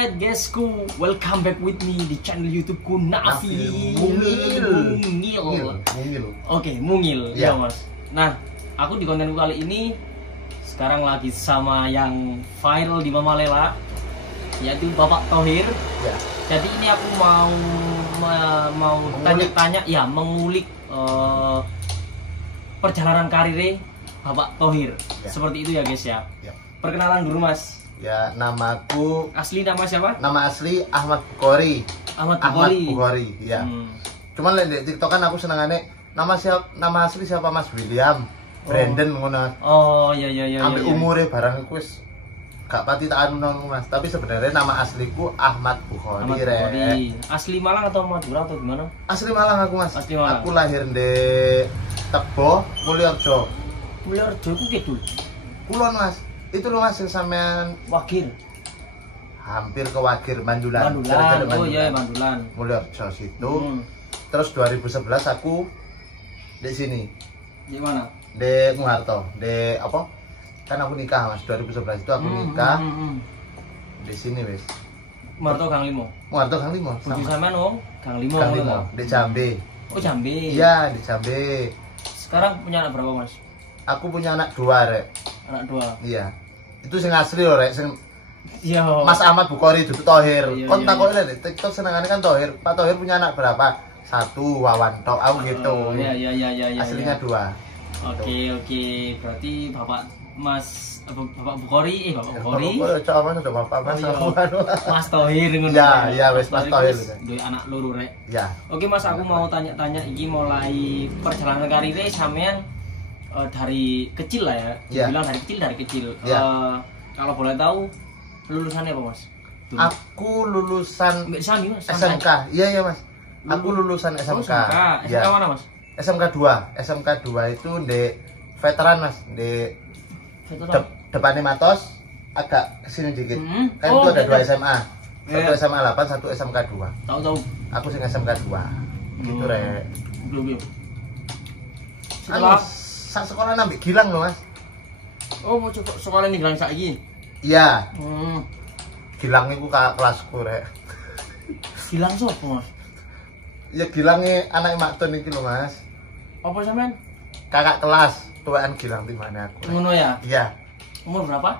Alright guysku, welcome back with me di channel YouTubeku Nafi Mungil. Oke, Mungil ya mas. Nah, aku di kontenku kali ini sekarang lagi sama yang viral di Mama Lela, yaitu Bapak Thohir. Ya. Jadi ini aku mau tanya-tanya, ya mengulik perjalanan karirnya Bapak Thohir. Ya. Seperti itu ya guys ya. Ya. Perkenalan dulu mas. Ya, namaku asli nama siapa? Nama asli Ahmad Bukhari. Ahmad Bukhari, ya. Cuman di TikTok kan aku senengane nama asli siapa Mas William, Brandon ngono. Oh, iya. Ambil umure barang iku wis gak pati tak anu Mas, tapi sebenarnya nama asliku Ahmad Bukhari. Ahmad Bukhari. Asli Malang atau Madura atau gimana? Asli Malang aku Mas. Asli Malang. Aku lahir di Tebo, Mulyorejo. Mulyorejo ku kidul. Kulon Mas. Itu loh mas sampean Wagir, hampir ke Wagir, Mandulan. Oh iya Mandulan, Mulyorejo situ. Terus 2011 aku di sini. Di mana? Di Muharto. Di apa? Kan aku nikah mas. 2011 itu aku nikah di sini wes. Muharto Gang Limo. Muharto Gang Limo. Bujuk sampean oh Gang Limo. Gang Limo di Jambi. Oh Jambi. Iya di Jambi. Sekarang punya anak berapa mas? Aku punya anak 2 rek. Anak 2. Iya. Itu sing asli loh rek, sing iya. Mas Ahmad Bukhari itu Thohir. Kon takoke lho TikTok senengane kan Thohir. Pak Thohir punya anak berapa? 1 Wawan tok aku gitu. Iya. Aslinya 2. Oke. Berarti Bapak Bukhari, Bapak Bukhari. Mas Thohir ngono. Ya, wis Mas Thohir. Duwe anak loro rek. Ya. Oke Mas, aku mau tanya-tanya iki mulai perjalanan karirnya sampean dari kecil lah ya. Dibilang dari kecil. Kalau boleh tahu lulusannya apa Mas? Aku lulusan SMK. Iya Mas. Aku lulusan SMK. SMK mana Mas? SMK 2. SMK 2 itu di veteran Mas, di depannya Matos agak kesini dikit. Kan itu ada 2 SMA. Satu SMA 8, satu SMK 2. Tahu. Aku sing SMK 2. Gitu rek. Belum. Sak sekolah nambah Gilang loh Mas. Oh, mau coba sekolah nih Gilang saiki. Iya. Gilang itu kelasku rek. Gilang siapa Mas? Ya Gilangnya anak Maktun iki lho Mas. Apa sampean? Kakak kelas, tuaan Gilang di mana aku. Ngono ya? Iya. Umur berapa?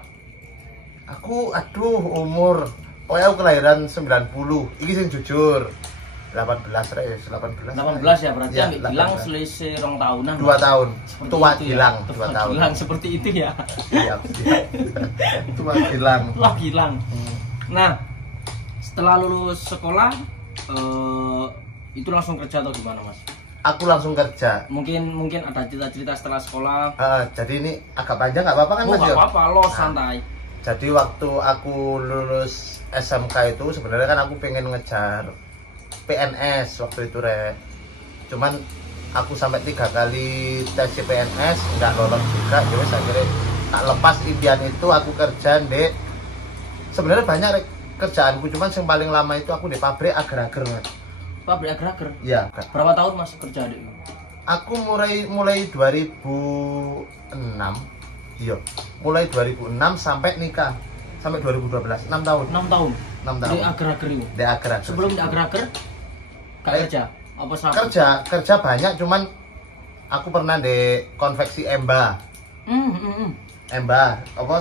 Aku umur. Pokoknya aku kelahiran 90. Iki sing jujur. 18 rek, 18 ya berarti ya, Gilang selisih 2 tahunan. 2 tahun. Tua Gilang, 2 tahun. Gilang seperti itu ya. Iya. Tua Gilang. Tua Gilang. Nah, setelah lulus sekolah itu langsung kerja atau gimana Mas? Aku langsung kerja. Mungkin ada cerita-cerita setelah sekolah. Jadi ini agak panjang nggak apa-apa kan Mas? Nggak apa-apa, lo santai. Jadi waktu aku lulus SMK itu sebenarnya kan aku pengen ngejar PNS waktu itu rek. Cuman aku sampai 3 kali tes PNS nggak lolos juga. Jadi akhirnya tak lepas impian itu aku kerja di. Sebenarnya banyak rek kerjaanku, cuman yang paling lama itu aku di pabrik agar-agar. Pabrik agar-agar? Iya. Berapa tahun Mas kerja di? Aku mulai 2006. Iya. Mulai 2006 sampai nikah. Sampai 2012, 6 tahun. 6 tahun. 6 tahun. Di agar-agar itu. Di agar-agar. Sebelum di agar-agar kerja apa sama? Kerja banyak, cuman aku pernah di konveksi Emba. Emba, apa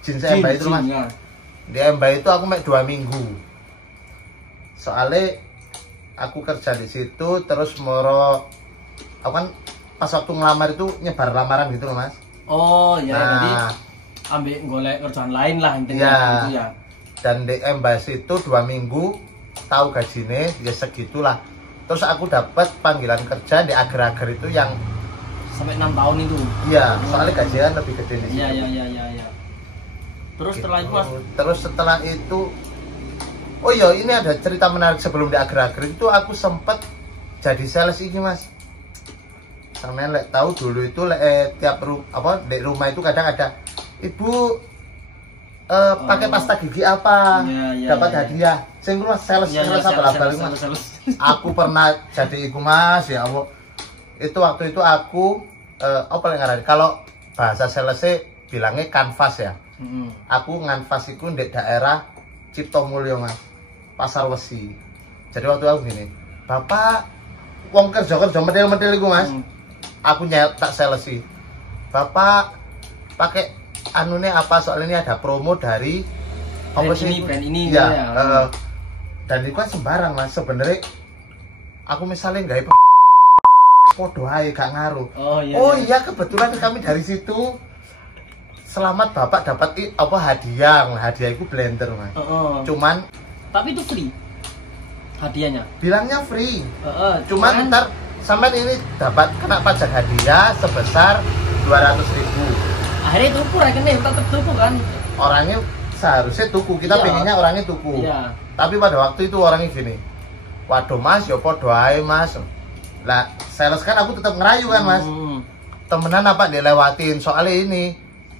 jeans Emba itu Mas? Ya. Di Emba itu aku mek 2 minggu. Soalnya aku kerja di situ terus moro aku kan pas waktu ngelamar itu nyebar lamaran gitu loh Mas. Oh ya, jadi ambil golek kerjaan lain lah intinya gitu ya. Dan di Embas itu 2 minggu, tahu gajinya ya segitulah. Terus aku dapat panggilan kerja di agar-agar itu yang sampai 6 tahun itu. Iya, soalnya gajian lebih gede di sini. Iya. Terus gitu. Setelah itu Mas? Terus setelah itu, oh iya ini ada cerita menarik sebelum di agar-agar itu aku sempet jadi sales ini Mas. Sampeyan lek tahu dulu itu tiap di rumah itu kadang ada ibu pakai pasta gigi apa dapat hadiah. Sing lu sales apa Mas. Aku pernah jadi iku Mas ya Allah. Itu waktu itu aku apa yang ngarani kalau bahasa sales bilangnya kanvas ya. Aku nganvas iku di daerah Cipto Mulyo Mas, Pasar Wesi. Jadi waktu aku gini, Bapak wong kerja medel-medel iku Mas. Aku tak salesi. Bapak pakai anune apa, soalnya ini ada promo dari brand ini ya, ya. Dan itu kan sembarang Mas. Sebenarnya aku misalnya nggak podo ae gak ngaruh. Oh iya, kebetulan kami dari situ. Selamat Bapak dapat apa hadiah itu blender Mas. Cuman tapi itu free hadiahnya. Bilangnya free. Cuman ntar sampean ini dapat kena pajak hadiah sebesar 200.000. Akhirnya tuku rekening tetep tuku kan. Orangnya seharusnya tuku, kita pengennya orangnya tuku. Iya. Tapi pada waktu itu orangnya gini. Waduh Mas, ya podo ae Mas. Lah, sales kan aku tetap ngerayu kan Mas. Temenan apa dilewatin soalnya ini.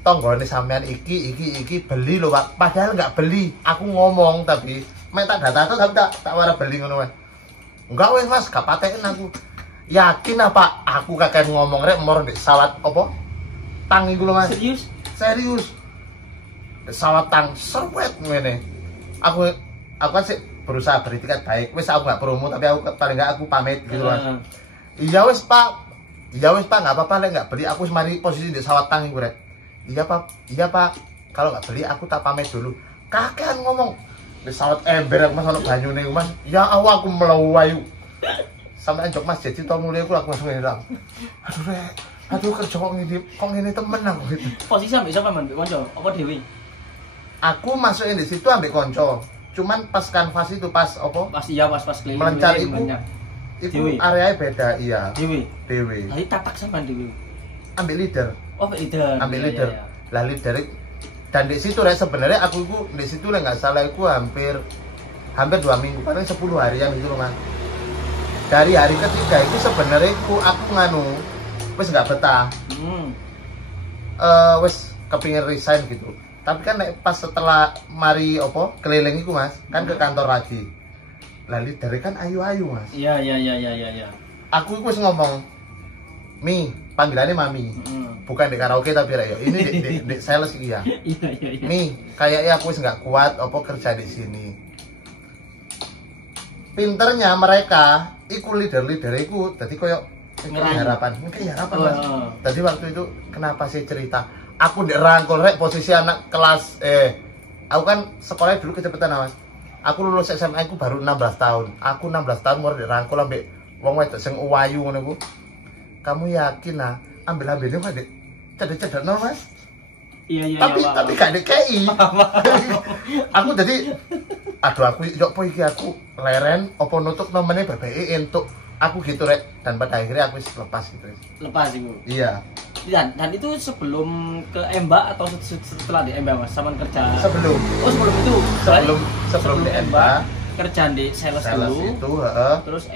Tonggone sampean iki beli loh Pak. Padahal nggak beli. Aku ngomong tapi mek tak data tuh tapi tak wara beli ngono Mas. Enggak wes Mas, gak patekin aku. Yakin apa aku kakek ngomong rek mor ndek sawat apa? Tang iku lho Mas. Serius. Sawat tang serwet ngene. Aku kan sih berusaha beritikat baik. Wes aku nggak promo tapi aku paling nggak aku pamit gitu Mas. Iya wes Pak nggak apa-apa lek nggak beli, aku mari posisi di sawat tang iku rek. Iya pak, kalau nggak beli aku tak pamit dulu. Kakean ngomong di sawat ember Mas ono banyune Mas. Ya aku melayu. Sampai anjok Mas jadi Cipto Mulyo aku langsung hilang. Aduh kerja kok ngene temen aku gitu. Posisi ambek siapa man? Ambek konco apa dhewe? Aku masukin di situ ambek konco. Cuman pas kanvas itu pas apa? Pas keliling. Melencar itu areanya beda iya. Dewe. Tadi tatak sampean dhewe. Ambil leader. Ambil leader. Lah leader dan di situ sebenarnya aku di situ nggak salah aku hampir 2 minggu, paling 10 harian gitu loh Mas. Dari hari ketiga itu sebenarnya aku nganu wes nggak betah. Wes kepingin resign gitu. Tapi kan pas setelah mari keliling itu Mas, kan ke kantor lagi. Lah leader kan ayu-ayu Mas. Iya. Aku wes ngomong, Mi, panggilannya Mami. Bukan di karaoke tapi ya ini di sales iya. Iya. Mi, kayaknya aku nggak kuat kerja di sini. Pinternya mereka, leader iku, tadi koyok harapan Mas. Tadi waktu itu kenapa sih cerita? Aku dirangkul rek posisi anak kelas aku kan sekolah dulu kecepatan Mas. Aku lulus SMA aku baru 16 tahun. Aku 16 tahun mau dirangkul ambek wong wedok sing uwayu ngono ku. Kamu yakin ambil ini Mas Dek? Cedek Mas. Iya. Tapi gak DKI. Aku jadi aduh aku yo iki aku leren opo nutup nomornya berbeda untuk aku gitu rek, dan pada akhirnya aku lepas gitu. Lepas itu. Iya. Dan itu sebelum ke Emba atau setelah di Emba Mas? Saman kerja. Sebelum. Oh, sebelum itu. Sebelum di Emba. Kerjaan di sales dulu. Itu, Terus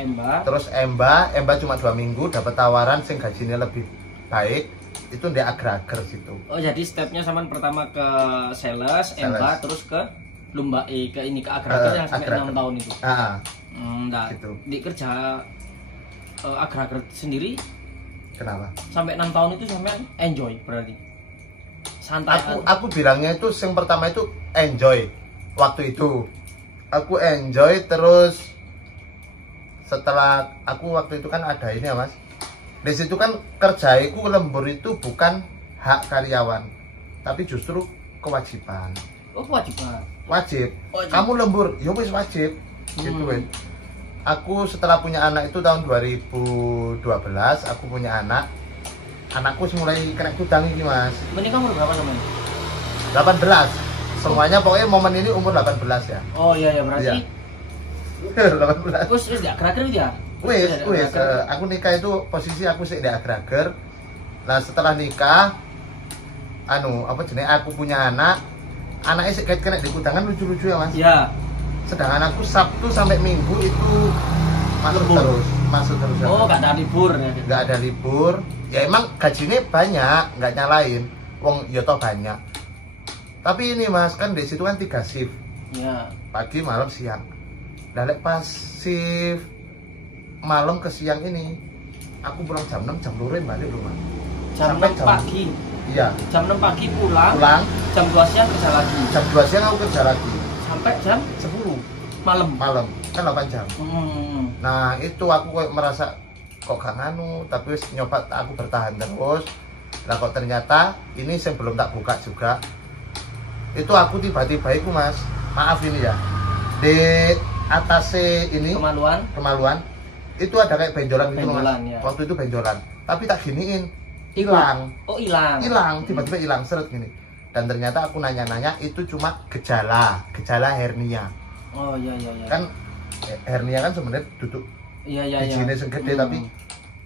Emba cuma 2 minggu dapat tawaran sing gajinya lebih baik. Itu di agrager situ. Oh, jadi stepnya saman pertama ke sales. Emba terus ke Lumba ke agrager yang sampai 6 tahun itu. Gitu. Di kerja agrager sendiri kenapa? Sampai 6 tahun itu sampai enjoy berarti. Santai. Aku bilangnya itu yang pertama itu enjoy. Waktu itu aku enjoy, terus setelah aku waktu itu kan ada ini ya Mas. Di situ kan kerjaiku lembur itu bukan hak karyawan, tapi justru kewajiban. Oh, kewajiban. Wajib. Kamu lembur, ya wis wajib. Gitu wes. Aku setelah punya anak itu tahun 2012 aku punya anak. Anakku mulai kena kudang ini Mas. Menikah umur berapa teman? 18. Semuanya pokoknya momen ini umur 18 ya. Oh iya berarti. Iya. 18. Wis di agrager ya? Wis. Aku nikah itu posisi aku sih di agrager. Nah setelah nikah, aku punya anak. Anaknya sih kena di kudangan lucu-lucu ya Mas. Iya. Sedangkan aku Sabtu sampai Minggu itu masuk terus. Oh, gak ada libur ya? Gak ada libur. Ya emang gajinya banyak, nggak nyalain. Wong ya toh banyak. Tapi ini Mas, kan di situ kan 3 shift. Iya. Pagi, malam, siang. Dalek pas shift malam ke siang ini, aku pulang jam 6, jam 2 balik rumah. Jam 6 pagi. Iya. Jam 6 pagi pulang. Jam 2 siang kerja lagi. Jam 2 siang aku kerja lagi. sampai jam 10 malam. Kan 8 jam. Nah itu aku kayak merasa kok gak nganu, tapi wis nyoba aku bertahan terus. Lah kok ternyata ini saya belum tak buka juga. Itu aku tiba-tiba itu mas, maaf ini ya, di atas ini kemaluan itu ada kayak benjolan gitu mas. Ya. Waktu itu benjolan, tapi tak giniin hilang. Oh hilang Tiba-tiba hilang seret gini. Dan ternyata aku nanya-nanya itu cuma gejala hernia. Oh iya. Kan hernia kan sebenarnya duduk di sini segede tapi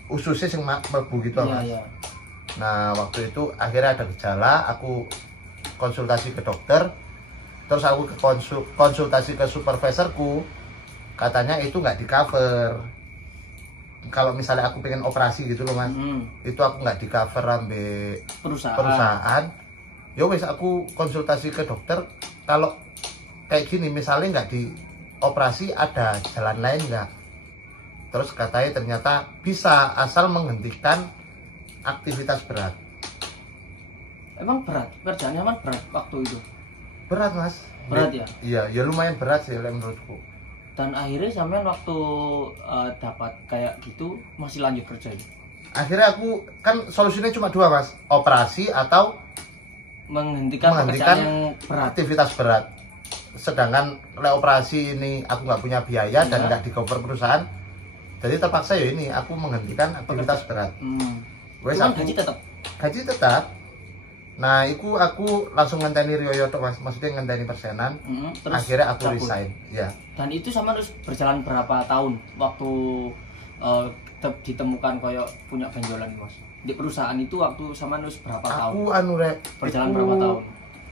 ususnya sing mlebu gitu mas. Nah waktu itu akhirnya ada gejala, aku konsultasi ke dokter, terus aku ke konsultasi ke supervisorku, katanya itu nggak di cover. Kalau misalnya aku pengen operasi gitu loh mas, itu aku nggak di cover sampai perusahaan. Ya wes aku konsultasi ke dokter, kalau kayak gini misalnya nggak di operasi ada jalan lain nggak? Terus katanya ternyata bisa asal menghentikan aktivitas berat. Emang berat? Kerjaannya emang berat waktu itu? Berat mas. Berat ya? Iya, ya lumayan berat sih menurutku. Dan akhirnya sampean waktu dapat kayak gitu masih lanjut kerja ya? Akhirnya aku kan solusinya cuma dua mas, operasi atau menghentikan pekerjaan yang berat. Aktivitas berat. Sedangkan oleh operasi ini aku nggak punya biaya dan nggak di cover perusahaan, jadi terpaksa ya ini aku menghentikan aktivitas berat. Wes aku gaji tetap. Nah, itu aku langsung ngenteni Rioyo tok mas, maksudnya ngenteni persenan. Terus akhirnya aku resign. Ya. Dan itu sama harus berjalan berapa tahun waktu ditemukan koyo punya benjolan mas? Di perusahaan itu waktu sama harus berapa tahun? Aku berjalan berapa tahun?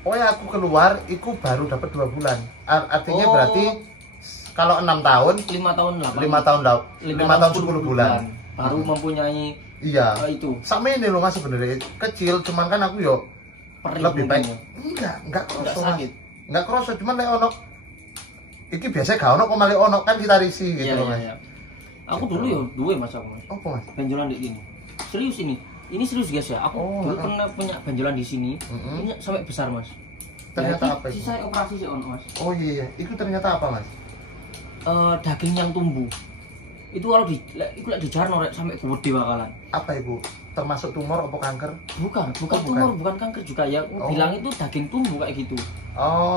Oh ya aku keluar, itu baru dapat 2 bulan. Artinya berarti kalau 6 tahun, 5 tahun 10 bulan. Baru mempunyai itu. Sama ini loh mas sebenarnya kecil, cuman kan aku yo lebih baik. Enggak sakit. Enggak kerasa, cuman lek ono iki biasa gak ono kok malah ono kan kita risi gitu loh mas. Aku dulu yo duwe mas aku mas. Apa mas? Benjolan di sini. Serius ini. Ini serius guys ya. Aku dulu pernah punya benjolan di sini. Ini sampai besar mas. Ternyata apa itu? Saya operasi sih ono mas. Oh iya. Itu ternyata apa mas? Daging yang tumbuh. Itu kalau dijarno sampai gede bakalan. Apa ibu? Termasuk tumor atau kanker? Bukan tumor, bukan kanker juga ya. Bilang itu daging tumbuh kayak gitu.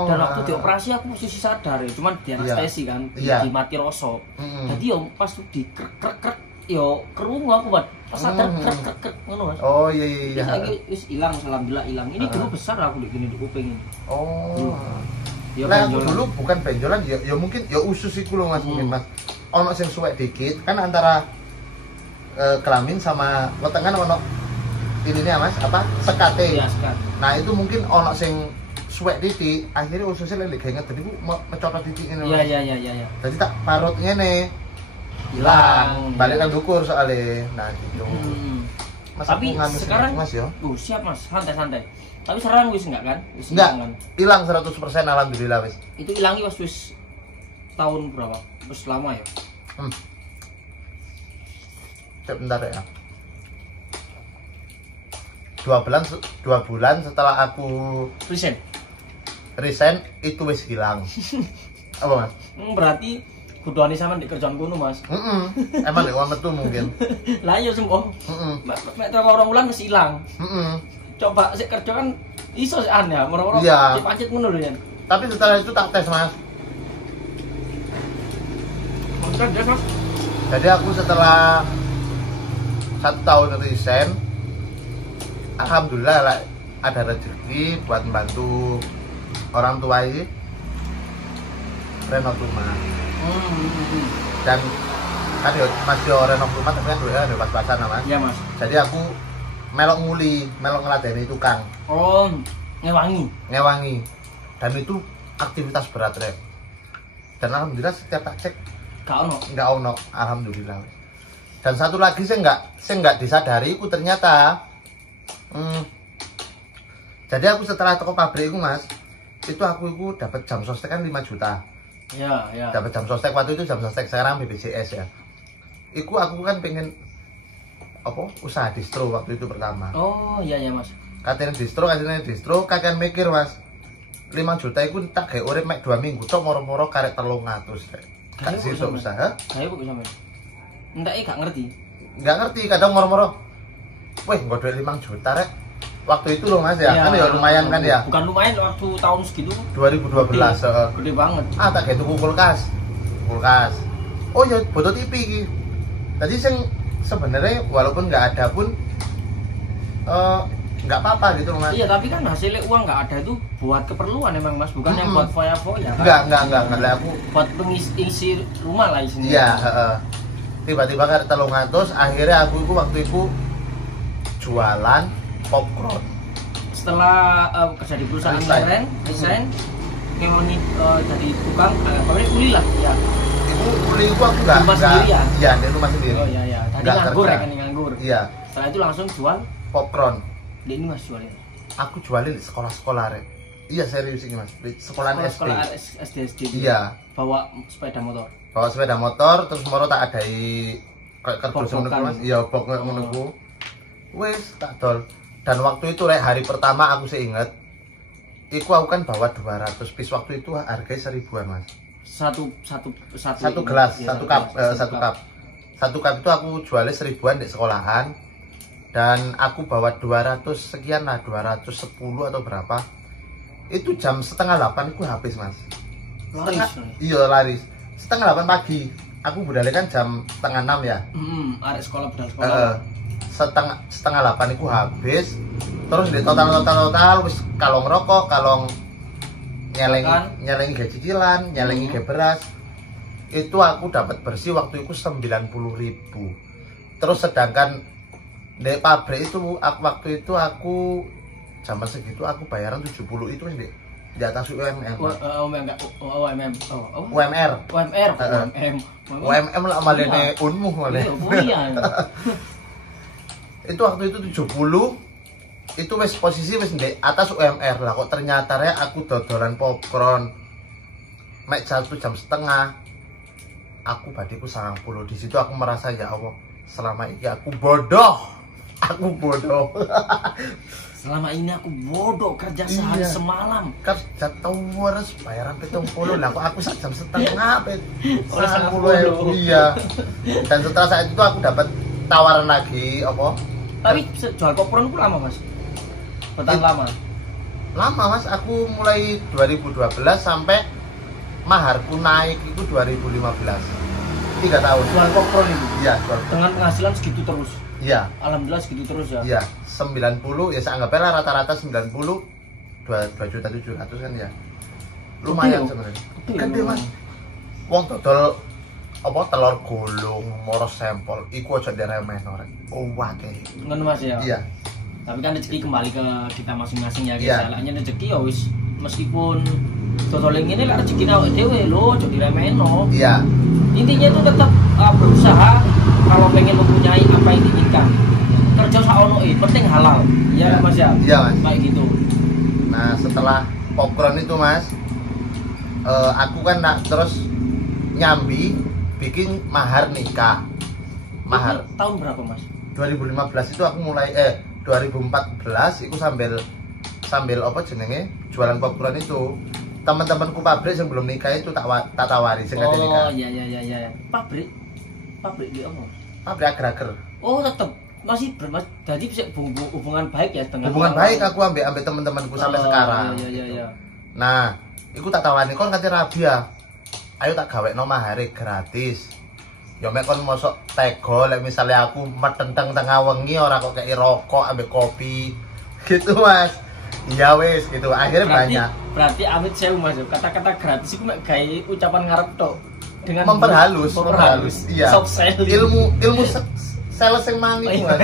Dan waktu dioperasi aku posisi sadar ya, cuman di anestesi kan, di mati rosok. Jadi yo pas di krek yo kerungu aku buat pas sadar krek ngono mas. Oh iya. Ini wis hilang, alhamdulillah hilang. Ini dulu besar aku di gini di kuping ini. Oh. Lah aku dulu bukan benjolan ya mungkin ya usus iku lho mas mungkin mas. Ono sing suwek dikit kan antara kelamin sama wetengan ono ini nih mas apa sekate. Iya, sekat. Nah itu mungkin ono sing suwek titik akhirnya ususnya lelek inget tadi ku mencopot titik ini. Iya. Jadi tak parut ngene hilang balik kan dukur soalnya. Nah gitu. Mas, tapi sekarang mas yo. Siap mas, santai. Tapi sekarang wis enggak kan? Enggak. Hilang 100% alhamdulillah wis. Itu hilangi wis tahun berapa? Wis lama ya? Sebentar ya. 2 bulan setelah aku resign itu wis hilang. Apa mas? Berarti kuduane sama di kerjaan kono mas. Emang nek wong metu mungkin. Lah iya sembuh. Mek orang bulan wis hilang. Coba sik kerja kan iso sik aneh, moro-moro dipancet ngono lho ya. Tapi setelah itu tak tes mas. Mas. Jadi aku setelah 1 tahun resign, alhamdulillah lah, ada rezeki buat membantu orang tua ini renov rumah. Dan kan masih renov rumah tapi kan udah pas-pasan mas. Iya mas. Jadi aku melok ngeladeni tukang. Oh, ngewangi. Dan itu aktivitas berat rek. Dan alhamdulillah setiap tak cek nggak ono, alhamdulillah. Dan satu lagi saya nggak disadari itu ternyata jadi aku setelah toko pabrik itu mas, itu aku dapat jam sostek kan 5 juta. Iya. Dapat jam sostek waktu itu, jam sostek sekarang BPJS ya. Aku kan pengen usaha distro waktu itu pertama. Oh iya mas. Katanya distro kakek mikir mas. 5 juta itu tak gawe urip mek 2 minggu tok moro-moro karek 300 rek. Gak sesuk usaha. Gawe kok sampean. Entek gak ngerti. Enggak ngerti kadang moro-moro. Weh, nggo duit 5 juta rek. Waktu itu loh Mas ya, kan ya lumayan kan ya. Bukan lumayan waktu tahun segitu. 2012, gede banget. Ah, tak gawe tuku kulkas. Kulkas. Oh ya, foto TV iki. Tadi sing sebenarnya walaupun nggak ada pun nggak apa-apa gitu loh Mas. Iya, tapi kan hasilnya uang nggak ada itu buat keperluan emang Mas, bukan yang buat foya-foya kan? Enggak lah aku buat pengisi rumah lah isinya. Iya, tiba-tiba kan 300, akhirnya aku waktu itu jualan popcorn. Setelah kerja di perusahaan resign, memang jadi tukang, pokoknya kuli lah ya. Ibu kuli itu aku nggak sendirian. Iya, di rumah sendiri. Oh iya. Tadi nganggur ya kan, nganggur. Iya. Setelah itu langsung jual popcorn. Di ini Mas jualin. Aku jualin di sekolah-sekolah rek. Iya serius ini Mas, di sekolahan SD. Sekolah SD. Iya. Bawa sepeda motor. Terus moro tak adai kardus ngono Mas. Iya, bok ngono ku. Wes tak dol. Dan waktu itu rek hari pertama aku inget. Iku aku kan bawa 200 piece waktu itu harganya 1000-an Mas. Satu gelas, satu cup itu aku jualnya 1000-an di sekolahan. Dan aku bawa 200 sekian lah, 210 atau berapa. Itu jam 7:30 aku habis Mas. Laris. Iya laris. 7:30 pagi. Aku budalnya kan jam 5:30 ya. Arek sekolah budal sekolah. 7:30 aku habis. Terus di total wis kalau ngerokok, kalau nyelengi gaji cicilan, nyelengi gaji beras. Itu aku dapat bersih waktu itu 90.000. Terus sedangkan di pabrik itu waktu itu aku zaman segitu aku bayaran 70 itu di atas UMR. UMR lah malene unmu malene. Itu waktu itu 70 itu wes posisi wes di atas UMR lah kok ternyata ya aku dodolan popcorn mek 1 jam setengah aku badiku 90. Di situ aku merasa ya Allah selama ini aku bodoh. Selama ini aku bodoh kerja sehari semalam. Kerja terus bayaran 70 lah kok aku 1 jam setengah 90.000. Iya. Dan setelah saat itu aku dapat tawaran lagi apa? Tapi jual popcorn itu lama Mas? Bertahan lama? Lama Mas, aku mulai 2012 sampai maharku naik itu 2015. 3 tahun. Jual popcorn itu? Iya, jual. Dengan penghasilan segitu terus? Iya. Alhamdulillah segitu terus ya? Iya, 90 ya saya anggapnya rata-rata 90 2.700.000 kan ya. Lumayan sebenarnya. Gede Mas. Wong dodol apa telur gulung, moro sampel, iku aja diremehno rek. Wake. Ngono Mas ya? Iya. Tapi kan rezeki kembali ke kita masing-masing ya guys. Iya. Salahnya rezeki ya wis meskipun dodol ngene lah rezeki awake dhewe lho, aja diremehno. Iya. Intinya itu tetap berusaha kalau pengen mempunyai apa yang diinginkan. Kerja saono penting halal. Iya Mas ya? Iya Mas. Kayak gitu. Nah, setelah popcorn itu Mas, aku kan terus nyambi bikin mahar nikah. Mahar. Itu tahun berapa Mas? 2015 itu aku mulai 2014 itu sambil apa jenenge jualan popcorn itu. Teman-temanku pabrik yang belum nikah itu tak tawari sing ada nikah. Oh iya. Pabrik di omong. Pabrik agar-agar. Oh, tetep masih jadi bisa hubungan baik ya dengan hubungan baik aku ambil teman-temanku sampai sekarang. Iya. Nah, iku tak tawani kon kate rabi ya. Ayo tak gawekno mahare gratis. Ya mek kon mosok tega lek misale aku metenteng tengah wengi ora kok kei rokok ambek kopi. Gitu Mas. Iya wes gitu. Akhirnya banyak. Berarti amit sewu Mas. Kata-kata gratis iku mek gawe ucapan ngarep tok. Dengan memperhalus. Iya. Soft selling. Ilmu sales yang mangi Mas.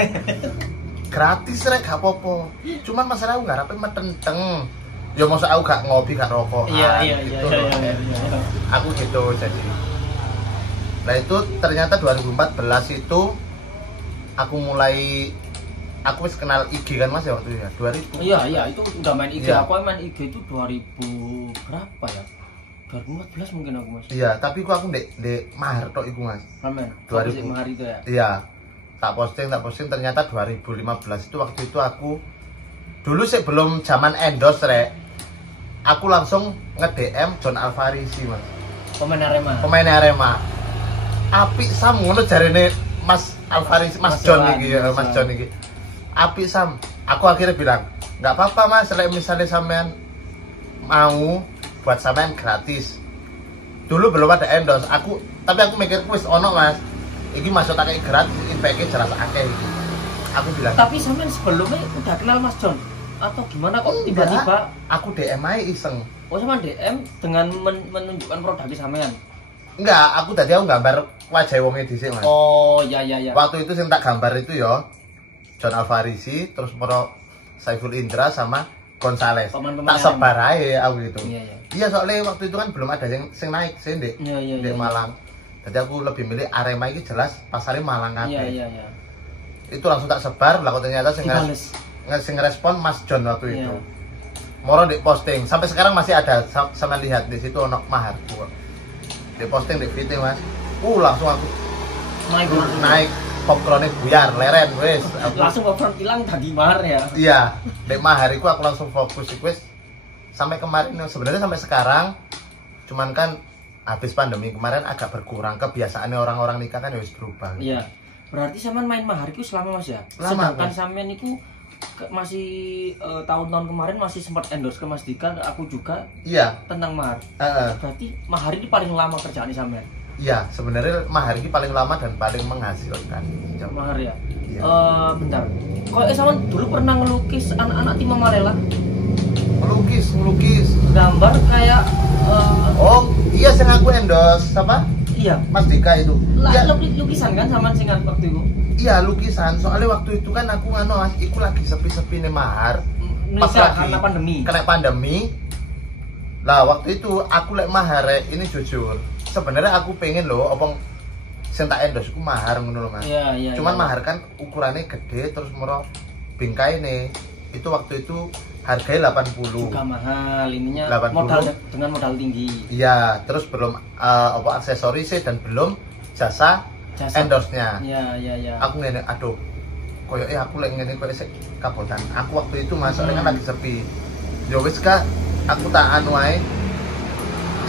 Gratis rek gak apa-apa. Cuman masalah aku ngarepe metenteng. Ya masa aku gak ngopi gak rokok. Iya. Aku gitu jadi. Nah itu ternyata 2014 itu aku mulai aku wis kenal IG kan Mas ya waktu itu ya 2000. Iya itu udah main IG. Iya. Aku main IG itu 2000 berapa ya? 2014 mungkin aku Mas. Iya, tapi aku ndek mahar tok iku Mas. Amin. 2000 mahar itu ya. Iya. Tak posting ternyata 2015 itu waktu itu aku dulu sih belum zaman endorse rek. aku langsung nge-DM John Alvarisi Mas. Pemain Arema. Apik Sam ngono jarene Mas Alvarisi, Mas John iki ya, Mas John iki. Apik Sam. Aku akhirnya bilang, "Enggak apa-apa Mas, lek misalnya sampean mau buat sampean gratis." Dulu belum ada endorse, tapi aku mikir wis ono Mas. Iki masuk tak kayak gratis, impact-nya jelas akeh iki. Aku bilang. Tapi sampean sebelumnya udah kenal Mas John atau gimana kok tiba-tiba aku DM aja iseng. Oh, sama DM dengan menunjukkan produknya sampean. Enggak, aku gambar wajah wongnya dhisik Mas. Oh, ya. Waktu itu sing tak gambar itu ya John Alvarisi, terus Moro Saiful Indra sama Gonzales. Tak sebar aja aku gitu. Iya, soalnya waktu itu kan belum ada yang naik sih di Malang. Jadi aku lebih milih Arema ini jelas pasarnya Malang kan. Iya. Itu langsung tak sebar, lah kok ternyata sing respon Mas John waktu itu. Moro di posting, sampai sekarang masih ada sama lihat di situ ono mahar gua. Di posting di VT Mas. Langsung aku naik popcornnya buyar, leren wes. Langsung popcorn hilang tadi mahar ya. Iya, di mahar itu aku langsung fokus wes. Sampai kemarin sebenarnya sampai sekarang cuman kan habis pandemi kemarin agak berkurang, kebiasaannya orang-orang nikah kan harus berubah. Iya. Berarti sampean main mahar itu selama Mas ya? Lama. Sedangkan sampean itu masih tahun-tahun kemarin masih sempat endorse ke Mas Dika, ke aku juga. Iya. Tentang mahar. Berarti mahar ini paling lama kerjaan sampean. Iya, sebenarnya mahar ini paling lama dan paling menghasilkan. Mahar ya. Iya. Bentar. Kok sampean dulu pernah ngelukis anak-anak tim Mama Lela? Melukis. Gambar kayak oh, iya sing aku endorse apa? Iya, Mas Dika itu. Iya, lukisan kan sama singan waktu itu. Iya, lukisan. Soalnya waktu itu kan aku Mas, iku lagi sepi-sepi nih mahar. Pas lagi kena pandemi. Lah, waktu itu aku lek mahar ini jujur. Sebenarnya aku pengen loh opong sing tak endorse iku mahar ngono lho Mas. Iya. Cuman mahar kan ukurannya gede terus moro bingkai nih. Itu waktu itu harganya 80. Juga mahal, ininya 80. Modal dengan modal tinggi. Iya, terus belum aksesorisnya dan belum jasa endorse-nya. Iya. Aku ngene, aduh. Koyoke aku lek ngene koyo sik kabotan. Aku waktu itu masuknya kan lagi sepi. Ya wis Kak, aku tak anu ae.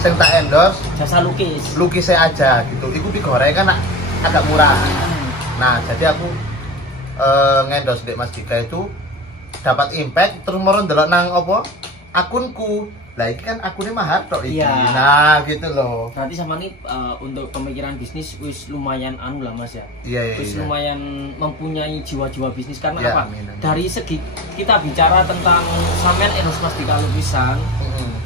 Sing tak endorse jasa lukisnya aja gitu. Iku digoreng kan agak murah. Nah, jadi aku ngendorse Dek Mas Dika itu dapat impact terus moro ndelok nang apa akunku. Lah iki kan akunnya mahar tok iki. Nah, gitu loh. Berarti sama nih untuk pemikiran bisnis wis lumayan anu lah Mas ya. Iya. Wis lumayan mempunyai jiwa-jiwa bisnis karena apa? Dari segi kita bicara tentang sampean endorse Mas Dika lukisan.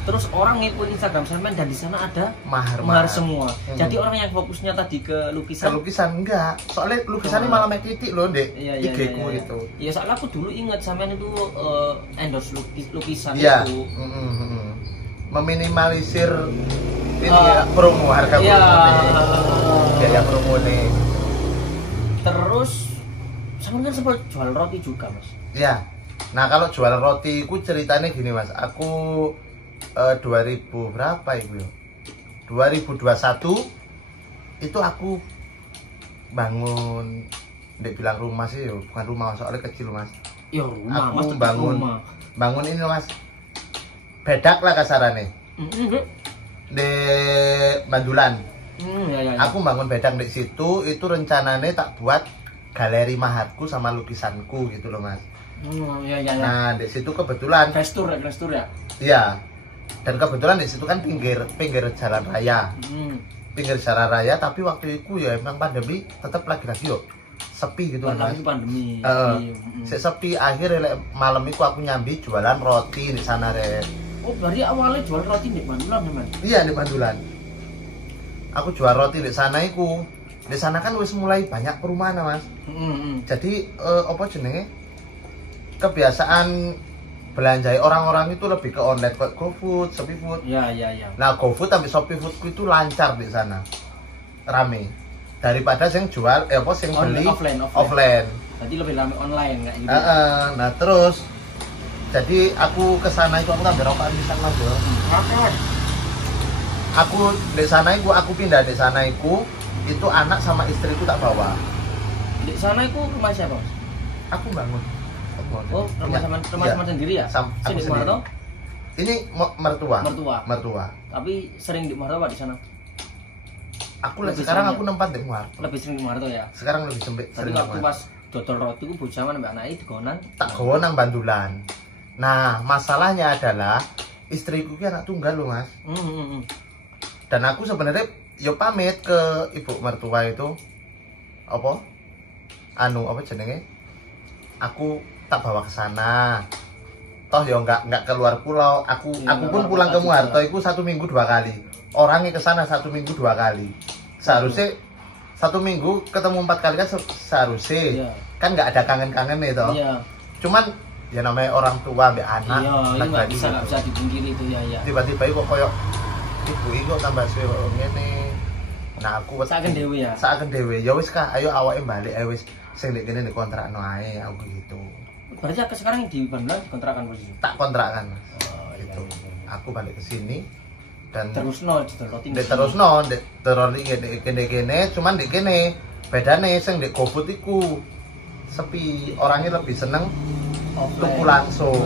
Terus orang ngikut Instagram sampean dan di sana ada mahar semua. Jadi orang yang fokusnya tadi ke lukisan. Enggak. Soalnya lukisannya malah make titik loh, Dek. IG-ku gitu. Iya, soalnya aku dulu inget sampean itu endorse lukisan itu. Meminimalisir ini ya promo harga promo. Ya promo nih. Terus sampean kan sempat jual roti juga, Mas. Iya. Nah, kalau jual roti ku ceritanya gini, Mas. Aku 2000 berapa itu ya? 2021 itu aku bangun, ndek bilang rumah sih ya, bukan rumah soalnya kecil Mas. Ya rumah, aku bangun ini Mas. Bedak lah kasarannya. Di Bandulan. Aku bangun bedak di situ, itu rencananya tak buat galeri maharku sama lukisanku gitu loh Mas. Nah, di situ kebetulan gestur ya? Iya. Dan kebetulan di situ kan pinggir jalan raya. Pinggir jalan raya, tapi waktu itu ya emang pandemi tetap lagi yuk sepi gitu Mas. Pandemi. Sepi akhirnya malam itu aku nyambi jualan roti di sana Rek. Oh, berarti awalnya jual roti di Bandulan ya, Mas? Iya, di Bandulan. Aku jual roti di sana itu. Di sana kan wis mulai banyak perumahan Mas. Jadi apa jenenge? Kebiasaan belanja orang-orang itu lebih ke online, ke GoFood, ShopeeFood. Iya. Nah, GoFood sampai ShopeeFoodku itu lancar di sana. Rame. Daripada yang jual yang beli offline. Jadi lebih rame online kayak gitu. Nah, terus jadi aku ke sana itu aku tambah rokokan pisan Mas yo. Aku di sana aku pindah di sana itu anak sama istriku tak bawa. Di sana rumah siapa, Mas? Aku bangun. Oh, rumah sama sendiri ya? Aku sendiri. Ini mertua. Mertua. Tapi sering di mertua di sana. Sekarang aku nempat di Muarto. Lebih sering di Muarto ya. Sekarang lebih sering. Tapi waktu pas dodol roti ku bojaman mbak anake digonan. Tak gonan bandulan. Nah, masalahnya adalah istriku ki anak tunggal loh, Mas. Dan aku sebenarnya yo pamit ke ibu mertua itu apa jenenge, aku tak bawa ke sana, toh yo nggak keluar pulau, aku pun pulang ke Muarto itu 1 minggu 2 kali, orangnya ke sana 1 minggu 2 kali, seharusnya 1 minggu ketemu 4 kali kan seharusnya kan nggak ada kangen-kangen nih toh, cuman ya namanya orang tua ambil anak, nggak bisa dipungkiri itu ya. Tiba-tiba kok koyok ibu itu tambah suwe ngene. Nah aku saken dhewe ya. Saken dhewe. Ya wis Kak, ayo awake balik wis sing ndek kene dikontrakno ae aku gitu. Berarti sekarang di Bandung dikontrakan posisi. Tak kontrakkan, Mas. Oh, gitu. Aku balik ke sini dan terusno didoloti. Terusno ndek kene, cuman ndek kene bedane sing ndek GoFood iku sepi, orangnya lebih seneng tuku langsung.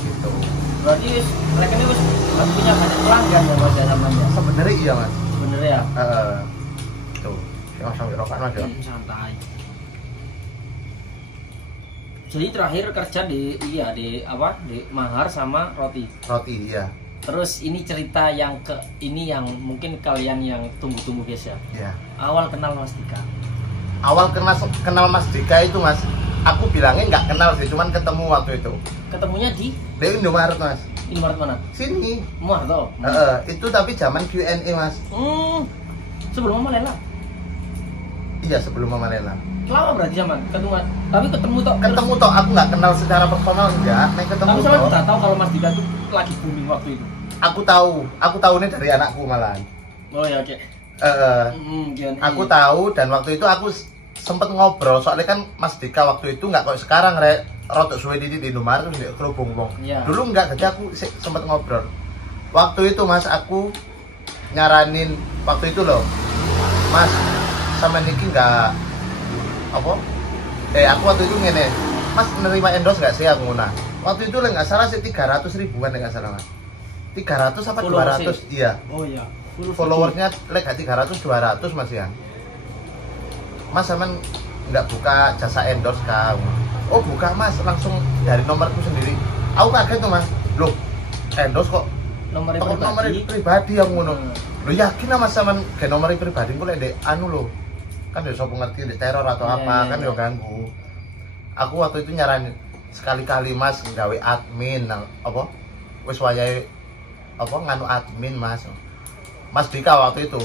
Gitu. Berarti mereka ini punya banyak pelanggan ya Mas namanya. Sebenarnya iya Mas. Bener ya. Tuh, yang sampai rokan Mas. Santai. Jadi terakhir kerja di Mahar sama roti. Roti iya. Terus ini cerita yang mungkin kalian yang tunggu-tunggu guys ya. Iya. Awal kenal Mas Dika. Awal kenal Mas Dika itu Mas, aku bilangnya nggak kenal sih, cuman ketemu waktu itu. Ketemunya di Indomaret Mas. Indomaret mana? Sini. Muarto. Itu tapi zaman Q&A Mas. Sebelum Mama Lela. Iya sebelum Mama Lela. Lama berarti zaman ketemu. Tapi ketemu toh, aku nggak kenal secara personal enggak. Tapi saya udah tahu kalau Mas Dika itu lagi booming waktu itu. Aku tahu ini dari anakku malahan. Oh ya oke. Aku tahu dan waktu itu aku sempet ngobrol soalnya kan Mas Dika waktu itu nggak kayak sekarang rotok suwe di Indomaret terus kerubung wong. Dulu nggak, jadi aku sempet ngobrol. Waktu itu Mas aku nyaranin waktu itu loh, Mas sama Niki nggak aku waktu itu ngene, Mas menerima endorse nggak sih aku nguna. Waktu itu nggak salah sih 300 ribuan nggak salah Mas. 300 apa 200 iya. Oh iya. Followersnya like 300 200 Mas ya. Mas sama nggak buka jasa endorse kamu? Oh buka Mas, langsung dari nomorku sendiri. Aku kaget tuh Mas, loh endorse kok nomor pribadi yang ngono. Lo yakin Mas sama ke nomor pribadi ku lek loh. Kan ya sapa ngerti di teror atau apa kan ya ganggu. Aku waktu itu nyaranin sekali-kali Mas gawe admin apa wis wayahe nganu admin Mas. Mas Dika waktu itu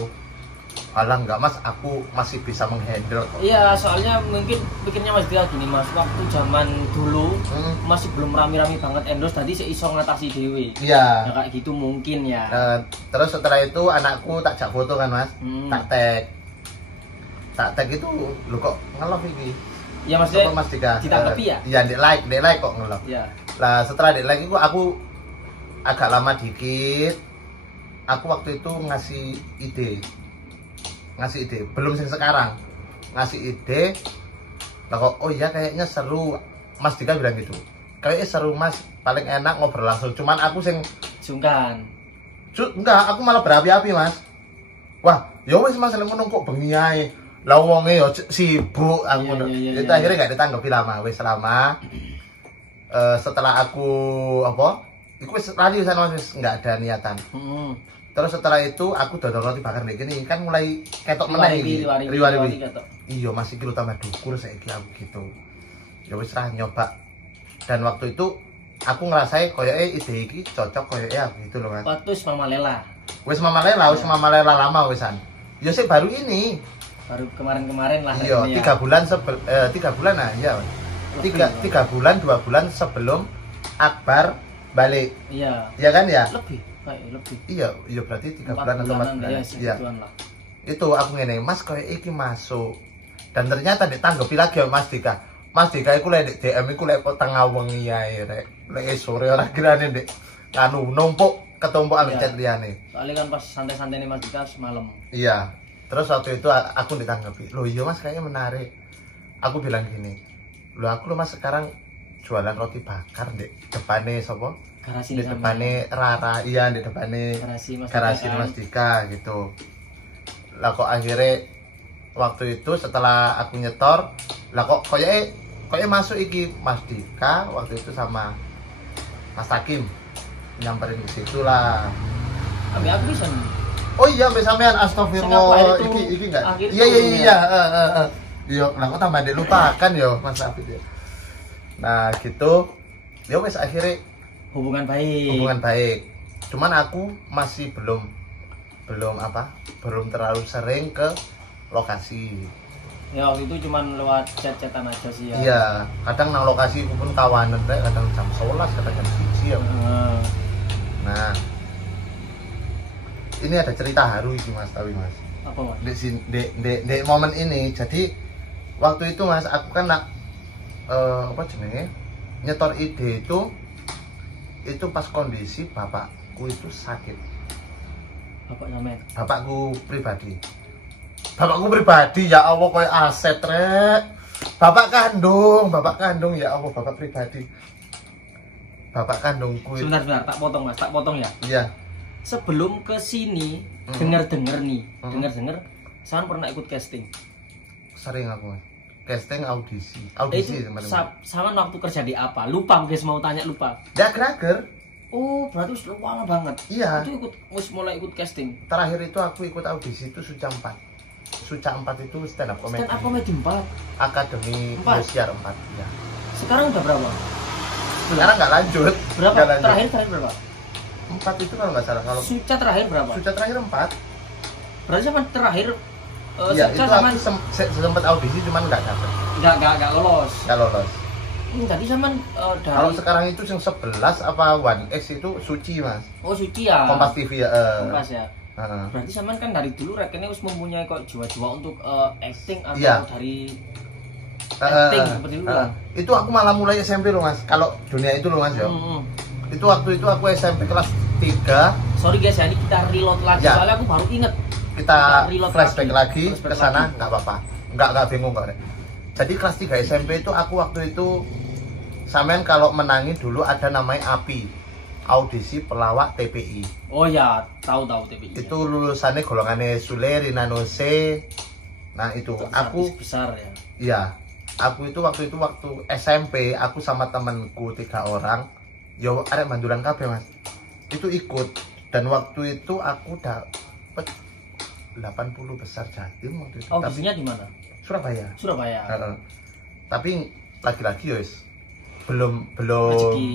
alah enggak Mas, aku masih bisa menghandle kok. Iya, soalnya mungkin pikirnya Mas Dika gini Mas, waktu zaman dulu masih belum rame-rame banget endorse, tadi seiso ngatasi dewe. Iya. Ya, kayak gitu mungkin ya. Terus setelah itu anakku tak jak foto kan Mas, tak tag itu lu kok ngelove iki. Iya Mas Dika. Ditanggapi ya? Iya, di like kok ngelove. Iya. Lah setelah di like itu aku agak lama dikit. Aku waktu itu ngasih ide, belum sing sekarang, ngasih ide, lah kok oh iya kayaknya seru, Mas Dika bilang gitu, kayaknya seru Mas, paling enak ngobrol langsung, cuman aku sing sungkan, enggak, aku malah berapi-api Mas, wah, ya wis Mas lemu kok bengi ae, lah wonge yo sibuk, aku itu akhirnya nggak ditanggapi lama, wis lama, setelah aku iku wis lali sana wis nggak ada niatan. Terus setelah itu aku dodol roti bakar nek kene kan mulai ketok meneh iki. Riwari. Iya, masih kilo tambah dukur saiki aku gitu. Ya wis lah nyoba. Dan waktu itu aku ngerasai koyoke ide iki cocok koyoke aku gitu loh Mas. Waktu wis Mama Lela. Wis Mama Lela lama wisan. Ya sih baru ini. Baru kemarin-kemarin lah. Iya, 3 bulan 3 bulan nah ya. 3 bulan 2 bulan sebelum Akbar balik. Iya. Iya kan ya? Lebih. Iya berarti 3 bulan atau 4 bulan. Iya. Itu aku ngene, Mas koyo iki masuk. Dan ternyata ditanggapi lagi sama Mas Dika. Mas Dika iku lek DM iku lek tengah wengi ae rek. Lek sore ora kirane ndek anu numpuk ketumpukan chat liyane. Soalnya kan pas santai-santai nih Mas Dika semalam. Iya. Terus waktu itu aku ditanggapi. Loh iya Mas kayaknya menarik. Aku bilang gini. Loh aku Mas sekarang jualan roti bakar ndek depane sapa? Garasi di depannya Rara, iya di depannya garasi Mas Dika gitu. Lah kok akhirnya waktu itu setelah aku nyetor, lah kok kayaknya masuk iki Mas Dika waktu itu sama Mas Hakim nyamperin ke situ lah. Tapi aku bisa. Oh iya, sampean astagfirullah. Iki enggak. Iya. Iya, lah kok tambah dilupakan yo Mas Afid ya. Nah, gitu. Ya wes akhirnya hubungan baik. Cuman aku masih belum terlalu sering ke lokasi. Ya waktu itu cuman lewat chat-chatan aja sih ya. Iya, kadang nang lokasi pun kawanan teh, kadang jam 11, kadang jam 1 ya. Nah, ini ada cerita haru iki Mas Tawi Mas. Apa Mas? Di momen ini, jadi waktu itu Mas aku kan apa jenenge? Nyetor ide itu pas kondisi bapakku itu sakit. Bapakku pribadi ya Allah, koyo aset rek. Bapak kandung ya Allah, bapak pribadi. Bapak kandungku itu. Sebentar, tak potong ya. Iya. Sebelum ke sini, dengar-dengar saya pernah ikut casting. Sering aku, Mas. Casting audisi sama waktu kerja di apa? Lupa, guys, mau tanya lupa. Di Agrager. Oh, berarti sudah lama banget. Iya. Itu mulai ikut casting. Terakhir itu aku ikut audisi itu Suca 4 itu stand up comedy. Stand up comedy 4. Akademi Indosiar 4 ya. Sekarang udah berapa? Sekarang nggak lanjut. Berapa? Gak lanjut. Terakhir berapa? 4 itu kalau nggak salah. Kalau Suca terakhir berapa? Suca terakhir 4. Berarti sama terakhir iya, itu aku sempat audisi cuman nggak dapet. Nggak lolos. Nggak lolos. Tadi sama dari... Kalau sekarang itu yang 11 apa 1X itu Suci Mas. Oh Suci ya. Kompas TV ya. Kompas ya. Berarti sama kan dari dulu rekennya harus mempunyai kok jiwa-jiwa untuk acting atau dari acting seperti itu lah. Itu aku malah mulai SMP loh Mas. Kalau dunia itu loh Mas ya. Itu waktu itu aku SMP kelas 3. Sorry guys ya, ini kita reload lagi ya. Soalnya aku baru inget. Kita flashback lagi ke sana, nggak apa-apa. Nggak bingung kok. Jadi kelas 3 SMP itu aku waktu itu sampean kalau menangi dulu ada namanya API, audisi pelawak TPI. Oh ya, tahu TPI. Itu lulusannya golongannya Sule, Rinanose. Nah itu aku besar ya. Iya, aku itu waktu SMP aku sama temanku 3 orang, yo arek Manduran kabeh Mas. Itu ikut dan waktu itu aku dapet 80 besar Jatim waktu itu. Audisinya di mana? Surabaya. Tapi lagi-lagi yos belum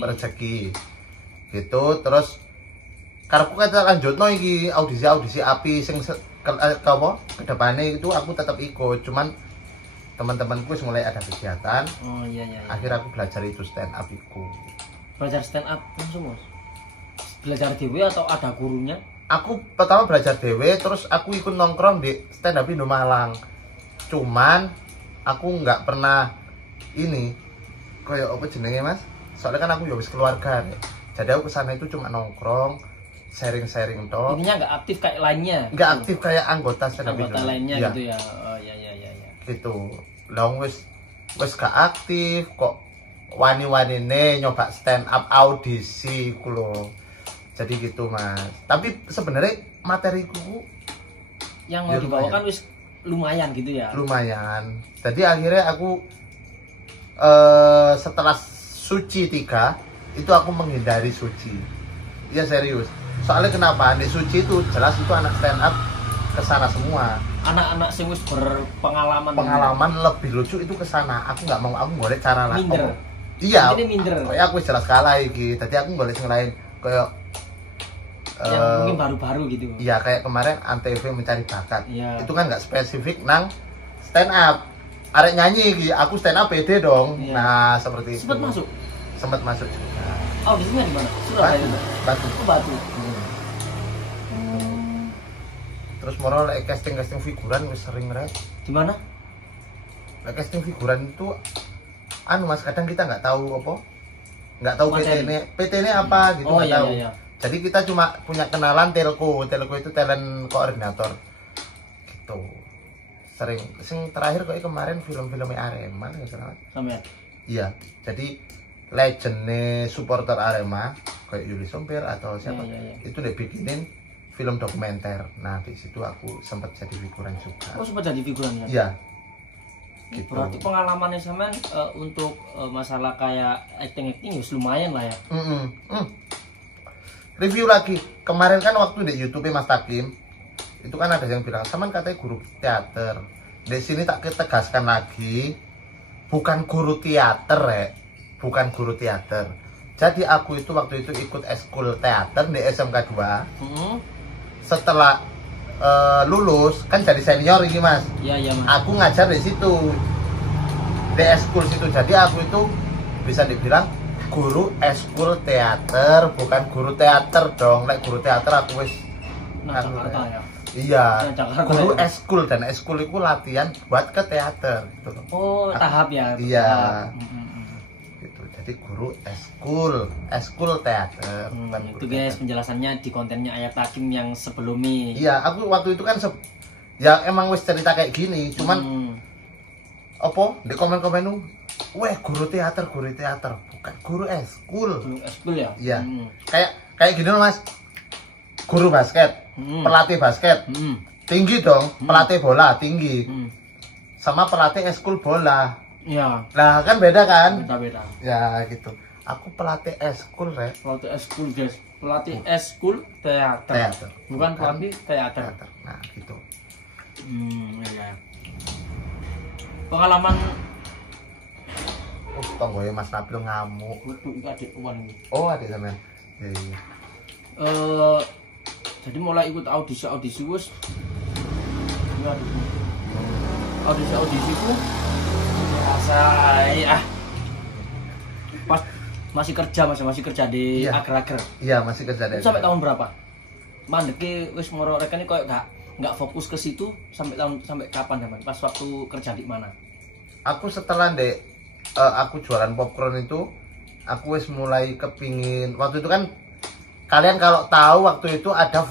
rezeki gitu. Terus karepku kata lanjutno iki audisi API sing ke depannya itu aku tetap ikut, cuman teman-temanku mulai ada kegiatan. Oh iya. Akhirnya aku belajar itu stand up itu. Belajar stand up langsung Mas? Belajar dewe atau ada gurunya? Aku pertama belajar dewe, terus aku ikut nongkrong di stand up Indo Malang. Cuman aku nggak pernah ini kayak apa jenenge Mas, soalnya kan aku ya wis keluarga nih. Jadi aku kesana itu cuma nongkrong, sharing toh. Ininya nggak aktif kayak lainnya? Nggak aktif kayak anggota stand up anggota lainnya ya. Gitu ya. Oh iya gitu. Long wis gak aktif kok wani-wanine nyoba stand up audisi ku lho. Jadi gitu Mas. Tapi sebenarnya materiku yang mau dibawakan wis lumayan gitu ya. Lumayan. Jadi akhirnya aku setelah Suci 3 itu aku menghindari Suci. Iya serius. Soalnya kenapa? Di Suci itu jelas itu anak stand up kesana semua. Anak-anak sing wis pengalaman lebih lucu itu kesana. Aku nggak mau, aku boleh cara lah. Minder. Iya. Minder. Kayak aku jelas kalah iki. Tadi aku boleh sing lain kayak yang mungkin baru-baru gitu. Iya kayak kemarin Antv mencari bakat. Ya. Itu kan nggak spesifik nang stand up. Arek nyanyi iki, aku stand up pede dong. Ya. Nah seperti itu. Sempat masuk juga. Audisinya di mana? Surabaya. Batu. Batu. Terus moral casting figuran wis sering rek. Di mana? Casting figuran itu Mas kadang kita nggak tahu apa. Nggak tahu PT-nya apa gitu nggak tahu. Iya. Jadi kita cuma punya kenalan telco itu talent koordinator gitu. Sering terakhir kok kemarin film-filmnya Arema ya salah. Sampai. Iya. Jadi legendnya supporter Arema kayak Yuli Sompir atau siapa itu dia bikinin film dokumenter. Nah di situ aku sempat jadi figuran juga. Oh sempat jadi figuran ya? Iya. Gitu. Berarti pengalamannya sampean untuk masalah kayak acting ya lumayan lah ya. Review lagi kemarin kan waktu di YouTube Mas Takim itu kan ada yang bilang sampean katanya guru teater. Di sini tak tegaskan lagi bukan guru teater bukan guru teater. Jadi aku itu waktu itu ikut eskul teater di SMK 2. Setelah lulus kan jadi senior ini Mas. Iya Mas. Aku ngajar di situ di eskul situ. Jadi aku itu bisa dibilang guru eskul teater, bukan guru teater dong. Like guru teater aku wis Jakarta ya. Iya. Guru ya. eskul dan eskul itu latihan buat ke teater gitu. Oh, tahap ya. Iya. Gitu. Jadi guru eskul teater. Itu guys penjelasannya di kontennya Ayat Takim yang sebelumnya. Iya, aku waktu itu kan ya emang wis cerita kayak gini, cuman apa di komen-komen lu, weh guru teater, bukan guru eskul. Guru eskul ya? Iya. Kayak gini loh Mas. Guru basket, pelatih basket. Tinggi dong, pelatih bola tinggi. Sama pelatih eskul bola. Iya. Nah, kan beda kan? Beda. Ya gitu. Aku pelatih eskul, Pelatih eskul, guys. Pelatih eskul teater. Bukan pelatih teater. Nah, gitu. Iya. Pengalaman tonggonya Mas Nabil ngamuk. Waduh, itu adik Wan ini. Oh, adik sampean. Iya. Jadi mulai ikut audisi wis. Audisi ku biasa ya. Pas masih kerja di agar-agar. Iya, masih kerja di. Sampai tahun berapa? Mandeke wis moro rekane koyo nggak fokus ke situ sampai kapan teman? Pas waktu kerja di mana? Aku setelah aku jualan popcorn itu, aku wis mulai kepingin. Waktu itu kan kalian kalau tahu waktu itu ada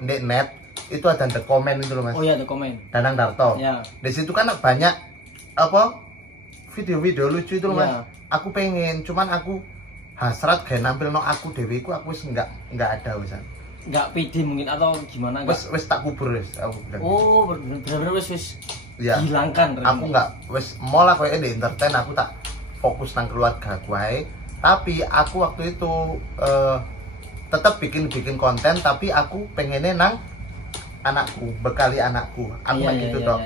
di net itu ada The Comment itu loh Mas. Oh iya, The Comment. Danang Darto. Ya. Di situ kan banyak apa video-video lucu itu loh Mas. Aku pengen, cuman aku hasrat kayak nampil no aku dewiku aku wis nggak ada wisan. Nggak pede mungkin atau gimana? Wis tak kubur wis aku. Oh, benar-benar wis ya. Hilangkan. Aku nggak wis mau lah kayak di entertain aku tak fokus nang keluarga gue. Tapi aku waktu itu tetap bikin konten, tapi aku pengennya nang anakku, bekali anakku. Aku gitu dong.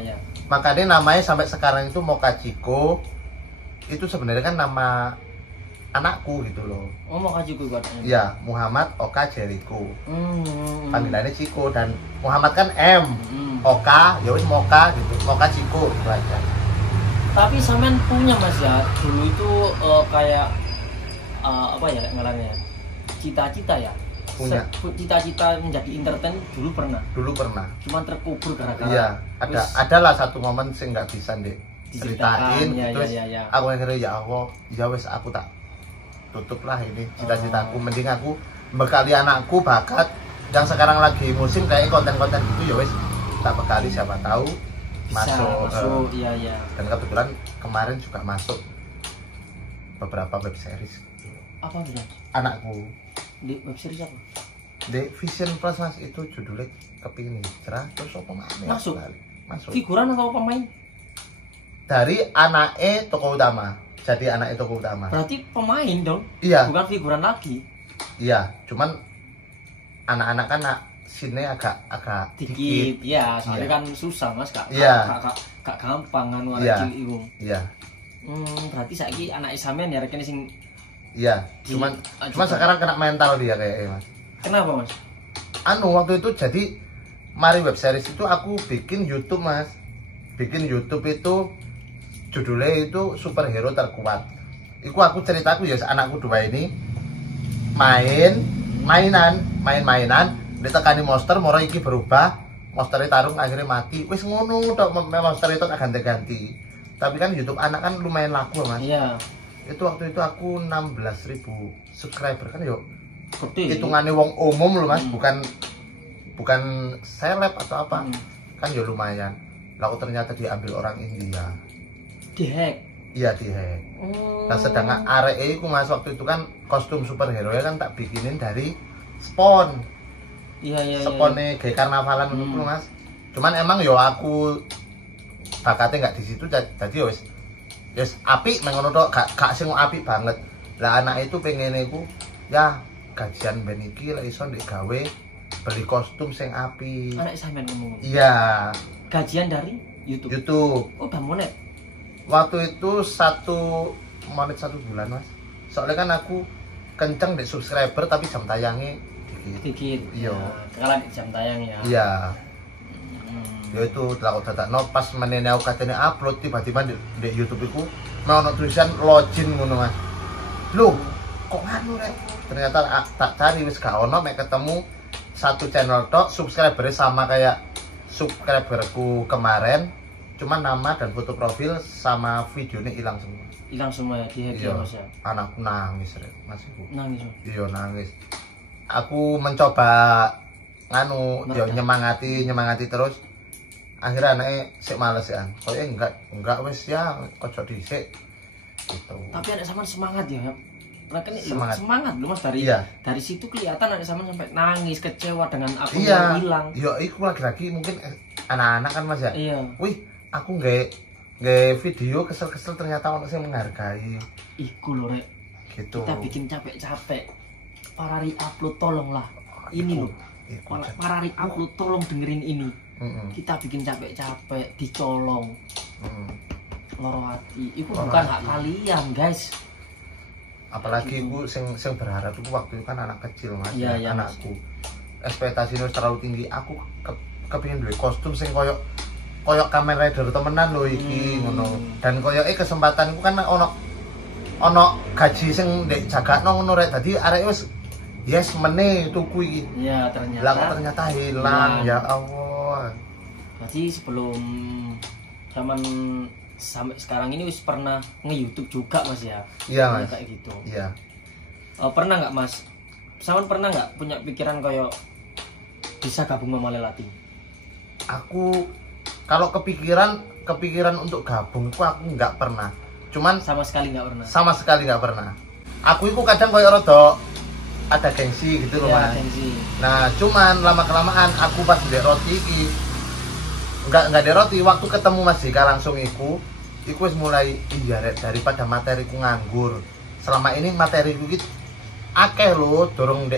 Makanya namanya sampai sekarang itu Mokachiko. Itu sebenarnya kan nama anakku gitu loh. Oh, Mokachiko katanya. Iya, Muhammad Oka Jericho. Panggilannya Ciko dan Muhammad kan M. Oka, ya wis Moka gitu. Mokachiko gitu aja. Tapi sampean punya Mas ya, dulu itu kayak apa ya ngarannya? Cita-cita ya? Punya. Cita-cita menjadi entertain dulu pernah. Cuman terkubur gara-gara. Iya, adalah satu momen sih nggak bisa ceritain gitu. Aku akhirnya ya Allah, ya wes aku tak tutup lah ini cita-citaku. Mending aku bekali anakku bakat yang sekarang lagi musim kayak konten-konten gitu ya wes tak bekali, siapa tahu masuk. Iya. Dan kebetulan kemarin juga masuk beberapa web series. Apa itu? Anakku. Di web series apa? Di Vision Plus Mas, itu judulnya Kepingin Cerah terus apa masuk. Figuran atau pemain? Dari anaknya tokoh utama. Jadi anaknya tokoh utama. Berarti pemain dong? Iya. Bukan figuran lagi. Iya, cuman anak-anak kan sini agak dikit. Iya, soalnya kan susah Mas, Kak. Iya. Kak gampang kan warna cilik iku. Iya. Berarti saiki anak sampean ya rekene sing. Iya, cuman sekarang kena mental dia kayaknya Mas. Kenapa Mas? Waktu itu jadi mari web series itu aku bikin YouTube Mas. Bikin YouTube itu judulnya itu Superhero Terkuat. Iku aku ceritaku ya anakku dua ini mainan ditekani monster, moro iki berubah, monsternya tarung akhirnya mati. Wis ngono tok, monster itu tak ganti-ganti. Tapi kan YouTube anak kan lumayan laku Mas. Iya. Itu waktu itu aku 16.000 subscriber kan yuk. Hitungannya wong umum loh Mas, bukan seleb atau apa. Kan ya lumayan. Lalu ternyata diambil orang India. Dihack. Iya dihack. Nah sedangkan arek iku Mas waktu itu kan kostum superhero kan tak bikinin dari spon. Iya. Spone kayak karnavalan ngono Mas. Cuman emang yo aku bakatnya nggak di situ jadi wis apik mengono tok gak sing apik banget. Lah anak itu pengen iku ya gajian ben iki lek iso ndek gawe beli kostum sing apik. Anak sampean ngomong. Iya. Gajian dari YouTube. YouTube. Oh, Bang Monet. Waktu itu 1 menit 1 bulan Mas. Soalnya kan aku kenceng di subscriber tapi jam tayangnya dikit. Iya. Kalah jam tayang ya. Iya. Ya itu takut dadakno pas menene aku katene upload tiba-tiba di YouTube iku mau ono tulisan login ngono Mas. Loh, kok nganu rek? Ternyata tak cari wis gak ono mek ketemu satu channel tok subscribernya sama kayak subscriberku kemarin, cuma nama dan foto profil sama videonya hilang semua. Hilang semua ya di hack ya Mas ya. Anakku nangis rek, Mas iku. Nangis. Iya nangis. Aku mencoba nganu yo nyemangati terus. Akhirnya anaknya sik males ya. Kayaknya enggak wis ya ojo dhisik. Gitu. Tapi anak sampean semangat ya. Mereka ini semangat lu Mas dari situ kelihatan anak sampean sampai nangis kecewa dengan akun yang hilang. Iya, iku lagi-lagi mungkin anak-anak kan Mas ya. Iya. Wih, aku nggak video kesel-kesel ternyata orang yang menghargai. Iku lho rek. Gitu. Kita bikin capek-capek. Para re-upload tolonglah. Ini loh. Para re-upload tolong dengerin ini. Kita bikin capek-capek dicolong. Loro hati. Iku bukan hak kalian, guys. Apalagi aku sing berharap itu waktu itu kan anak kecil Mas. Iya, anakku. Ekspektasinya terlalu tinggi. Aku kepingin duwe kostum sing koyok Kamen Rider temenan lho iki ngono. Dan koyoke kesempatanku kan ono gaji sing ndek jagakno ngono rek. Dadi arek wis yes meneh tuku iki. Iya, ternyata hilang. Ya Allah. Jadi sebelum zaman sampai sekarang ini wis pernah nge-YouTube juga Mas ya? Iya Mas. Kayak gitu. Iya. Pernah nggak Mas? Saman pernah nggak punya pikiran kayak bisa gabung sama Lelati? Aku kalau kepikiran untuk gabung itu aku nggak pernah. Cuman sama sekali nggak pernah. Sama sekali nggak pernah. Aku itu kadang kayak rada ada gengsi gitu loh Mas. Gengsi. Nah cuman lama kelamaan aku pas di roti iki nggak di roti waktu ketemu Mas Dika langsung iku wis mulai iya daripada materiku nganggur. Selama ini materiku gitu akeh lho dorong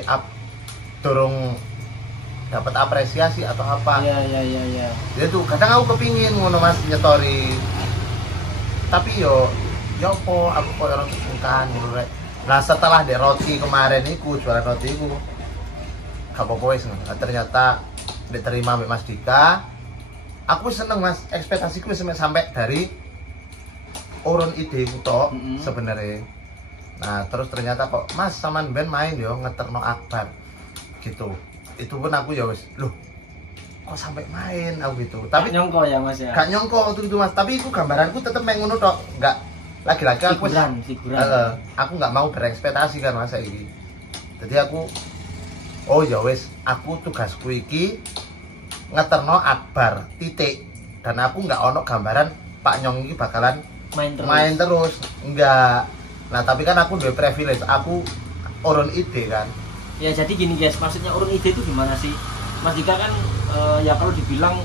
dapat apresiasi atau apa. Iya. Ya tuh kadang aku kepingin ngono Mas nyetori. Tapi yo apa aku koyo orang sungkan ngono rek. Nah setelah dek roti kemarin iku jualan roti iku gak apa-apa wis ternyata diterima mbek Mas Dika. Aku seneng Mas, ekspektasiku sampai dari urun ide ku tok sebenarnya. Nah terus ternyata kok Mas saman ben main yo ngeterno Akbar gitu. Itu pun aku ya wis loh kok sampai main aku gitu. Tapi gak nyongko ya Mas ya. Gak nyongko waktu itu Mas, tapi itu gambaranku tetep main ngono tok. Enggak lagi-lagi aku figuran. Aku nggak mau berekspektasi kan Mas iki. Jadi aku oh ya wis, aku tugasku iki ngeterno Akbar titik. Dan aku nggak ono gambaran Pak Nyong iki bakalan main terus. Enggak. Nah, tapi kan aku duwe privilege, aku urun ide kan. Ya jadi gini guys, maksudnya urun ide itu gimana sih? Mas Dika kan ya kalau dibilang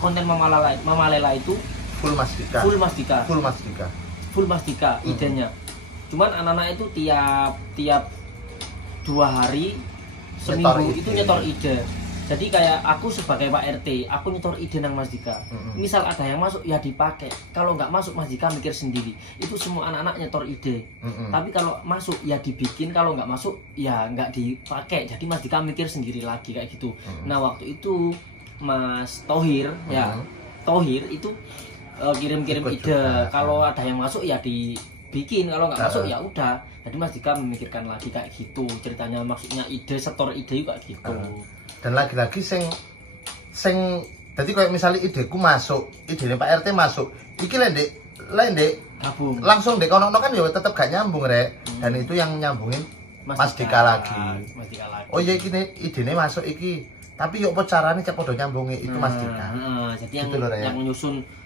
konten Mama Lela itu full Mas Dika idenya. Cuman anak-anak itu tiap 2 hari seminggu itu nyetor ide. Jadi kayak aku sebagai Pak RT, aku nyetor ide nang Mas Dika. Misal ada yang masuk ya dipakai. Kalau nggak masuk Mas Dika mikir sendiri. Itu semua anak-anak nyetor ide. Tapi kalau masuk ya dibikin, kalau nggak masuk ya nggak dipakai. Jadi Mas Dika mikir sendiri lagi kayak gitu. Nah waktu itu Mas Thohir Thohir itu kirim-kirim ide. Kalau ada yang masuk ya dibikin, kalau nggak masuk ya udah. Jadi Mas Dika memikirkan lagi kayak gitu. Ceritanya maksudnya ide setor ide juga gitu. Dan lagi-lagi sing jadi kayak misalnya ideku masuk, idenya Pak RT masuk, iki lendek gabung langsung dek kono kan ya tetep gak nyambung rek. Dan itu yang nyambungin Mas Dika lagi. Mas Dika lagi. Oh iya iki idene masuk iki. Tapi yo apa carane cek padha nyambungi itu Mas Dika. Jadi gitu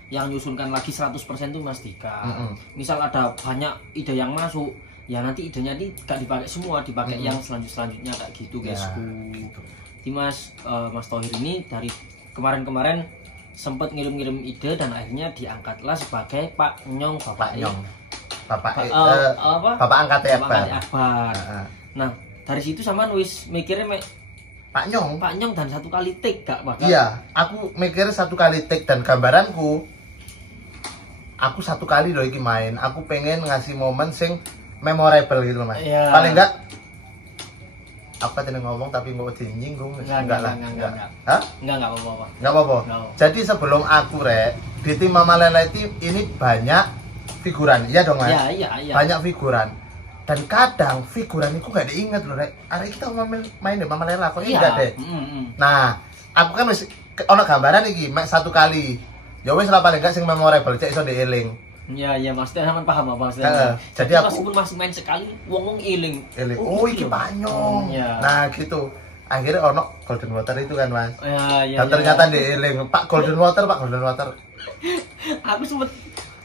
yang nyusunkan lagi 100% itu Mas Dika. Misal ada banyak ide yang masuk, ya nanti idenya ini gak dipakai semua, dipakai yang selanjutnya kayak gitu guysku. Gitu. Jadi Mas Thohir ini dari kemarin-kemarin sempat ngirim-ngirim ide dan akhirnya diangkatlah sebagai Pak Nyong, Bapak Nyong. Bapak angkatnya Akbar. Nah, dari situ sama wis mikirnya Pak Nyong dan 1 kali take gak bakal. Iya, aku mikirnya 1 kali take dan gambaranku aku 1 kali loh iki main. Aku pengen ngasih momen sing memorable gitu loh Mas. Iya. Paling enggak apa tadi ngomong tapi nggak nyinggung. Enggak lah. Hah? Enggak apa-apa. Enggak apa-apa. Jadi sebelum aku di tim Mama Lela ini banyak figuran. Iya dong Mas? Iya. Banyak figuran. Dan kadang figuran itu gak diingat loh Rek. Hari kita main di Mama Lela kok ingat deh. Nah, aku kan wis ono gambaran iki mek 1 kali. Ya wis lah paling gak sing memorable cek iso dieling. Iya Mas, sama paham apa Mas. Jadi aku meskipun masih main sekali, wong iling. Oh, iki Pak Nyong. Nah, gitu. Akhirnya ono Golden Water itu kan Mas. Iya. Dan ternyata dieling Pak Golden Water. Aku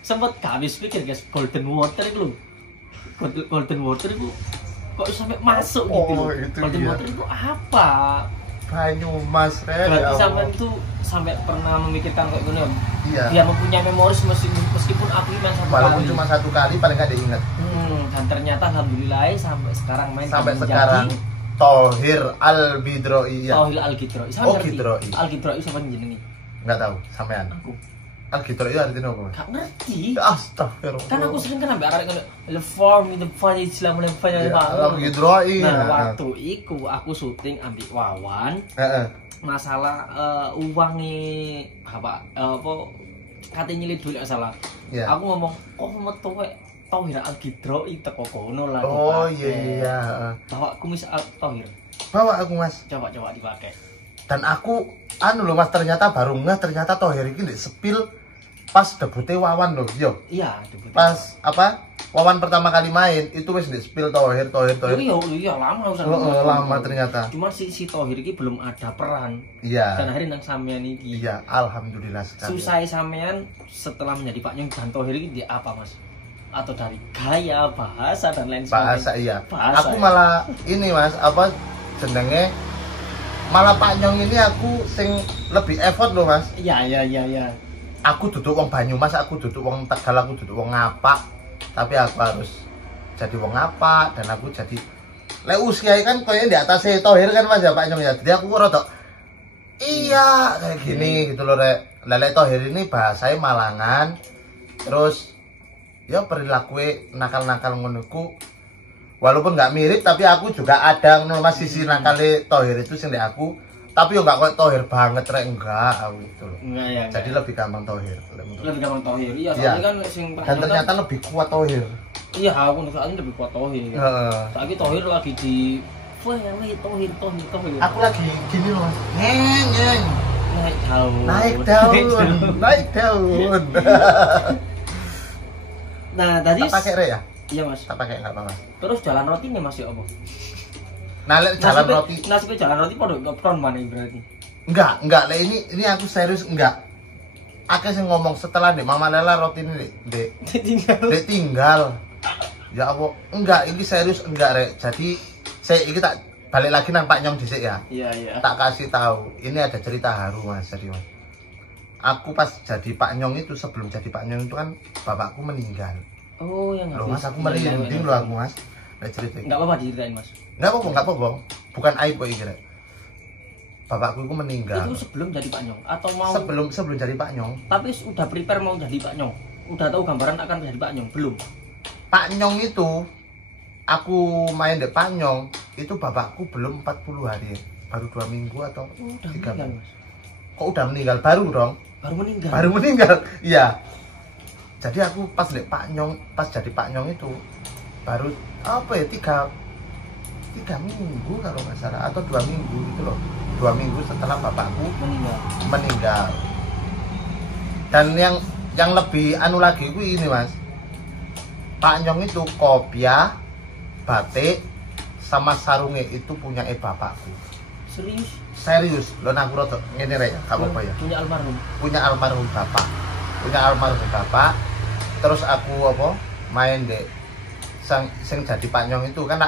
sempet gak habis pikir guys, Golden Water itu loh. Golden Water itu kok sampai masuk gitu loh. Golden Water itu apa? Banyumas Berarti sampai itu sampai pernah memikirkan kayak gini. Iya. Dia mempunyai memori meskipun aku main 1 kali. Walaupun cuma 1 kali paling gak diingat. Dan ternyata alhamdulillah sampai sekarang main sampai sekarang Thohir Al-Bidroi ya. Thohir Al-Bidroi. Oh, Bidroi. Al-Bidroi siapa jenenge? Enggak tahu, sampean. Aku. Al-Bidroi artinya apa? Gak ngerti. Astagfirullah. Kan aku sering kan ambek arek ngono, "Reform in the fight Islam and fight." Al-Bidroi. Nah, waktu itu aku syuting ambek Wawan. Masalah uangnya apa katanya nyilih dulu salah. Aku ngomong, "Kok metu Thohir Al-Bidroi teko kono lah." Oh iya. Bawa kumis Thohir. Bawa aku Mas. Coba dipakai. Dan aku loh Mas ternyata baru ternyata Thohir iki ndek sepil pas debutnya Wawan loh. Yo. Iya, debutnya. Pas Wawan pertama kali main itu wis ndek sepil Thohir. Iya, lama lama ternyata. Cuma si Thohir iki belum ada peran. Iya. Dan akhirnya nang sampean iki. Iya, alhamdulillah sekali. Susah sampean setelah menjadi Pak Nyong dan Thohir iki di apa Mas? Atau dari gaya, bahasa dan lain sebagainya. Bahasa iya. Aku malah ini Mas, jenenge malah Pak Nyong ini aku sing lebih effort loh Mas. Iya. Aku duduk wong Banyumas, aku duduk wong Tegal, aku duduk wong Ngapak. Tapi aku harus jadi wong Ngapak dan aku jadi usia kan koyo di atas Thohir kan Mas ya Pak Nyong ya. Jadi aku rada iya kayak gini gitu loh Rek. Lele Thohir ini bahasanya Malangan. Terus ya perilaku nakal-nakal ngonoku. Walaupun nggak mirip tapi aku juga ada Mas sisi nakale Thohir itu sing aku. Tapi yo nggak kok Thohir banget Rek, enggak aku gitu loh. Enggak ya. Jadi lebih gampang Thohir. Lebih gampang Thohir. Iya, soalnya kan sing dan ternyata lebih kuat Thohir. Iya, aku saat ini lebih kuat Thohir. Saiki Thohir lagi di Thohir. Aku lagi gini loh Mas. Ngeng. Naik daun. Nah, tadi tak pakai Rek ya? Iya Mas. Tak pakai enggak apa-apa. Terus jalan roti nih Mas ya apa? Nah, jalan roti. Nasibnya jalan roti pada ngepron mana berarti? Enggak. Ini aku serius enggak. Akeh sing ngomong setelah Dek Mama Lela roti ini Dek tinggal. Ya apa? Enggak, ini serius enggak Rek. Jadi saya ini tak balik lagi nang Pak Nyong dhisik ya. Iya. Tak kasih tahu. Ini ada cerita haru Mas, jadi Mas. Aku pas jadi Pak Nyong itu sebelum jadi Pak Nyong itu kan bapakku meninggal. Oh, yang loh Mas, aku merinding loh aku Mas. Cerita. Enggak apa-apa diceritain Mas. Enggak apa-apa. Bukan aib kok iki Rek. Bapakku itu meninggal. Itu sebelum jadi Pak Nyong atau mau sebelum jadi Pak Nyong. Tapi udah prepare mau jadi Pak Nyong. Udah tahu gambaran akan jadi Pak Nyong belum? Pak Nyong itu aku main di Pak Nyong itu bapakku belum 40 hari. Baru 2 minggu atau 3 minggu. Mas. Kok udah meninggal baru dong? Baru meninggal. Iya. Jadi aku pas di Pak Nyong, pas jadi Pak Nyong itu baru apa ya 3 minggu kalau nggak salah atau 2 minggu gitu loh. 2 minggu setelah bapakku meninggal. Dan yang lebih anu lagi itu ini Mas. Pak Nyong itu kopiah, batik, sama sarunge itu punya bapakku. Serius Lo aku rada ngene rek, gak apa-apa ya. Punya almarhum bapak. Terus aku main dek sing jadi panyong itu kan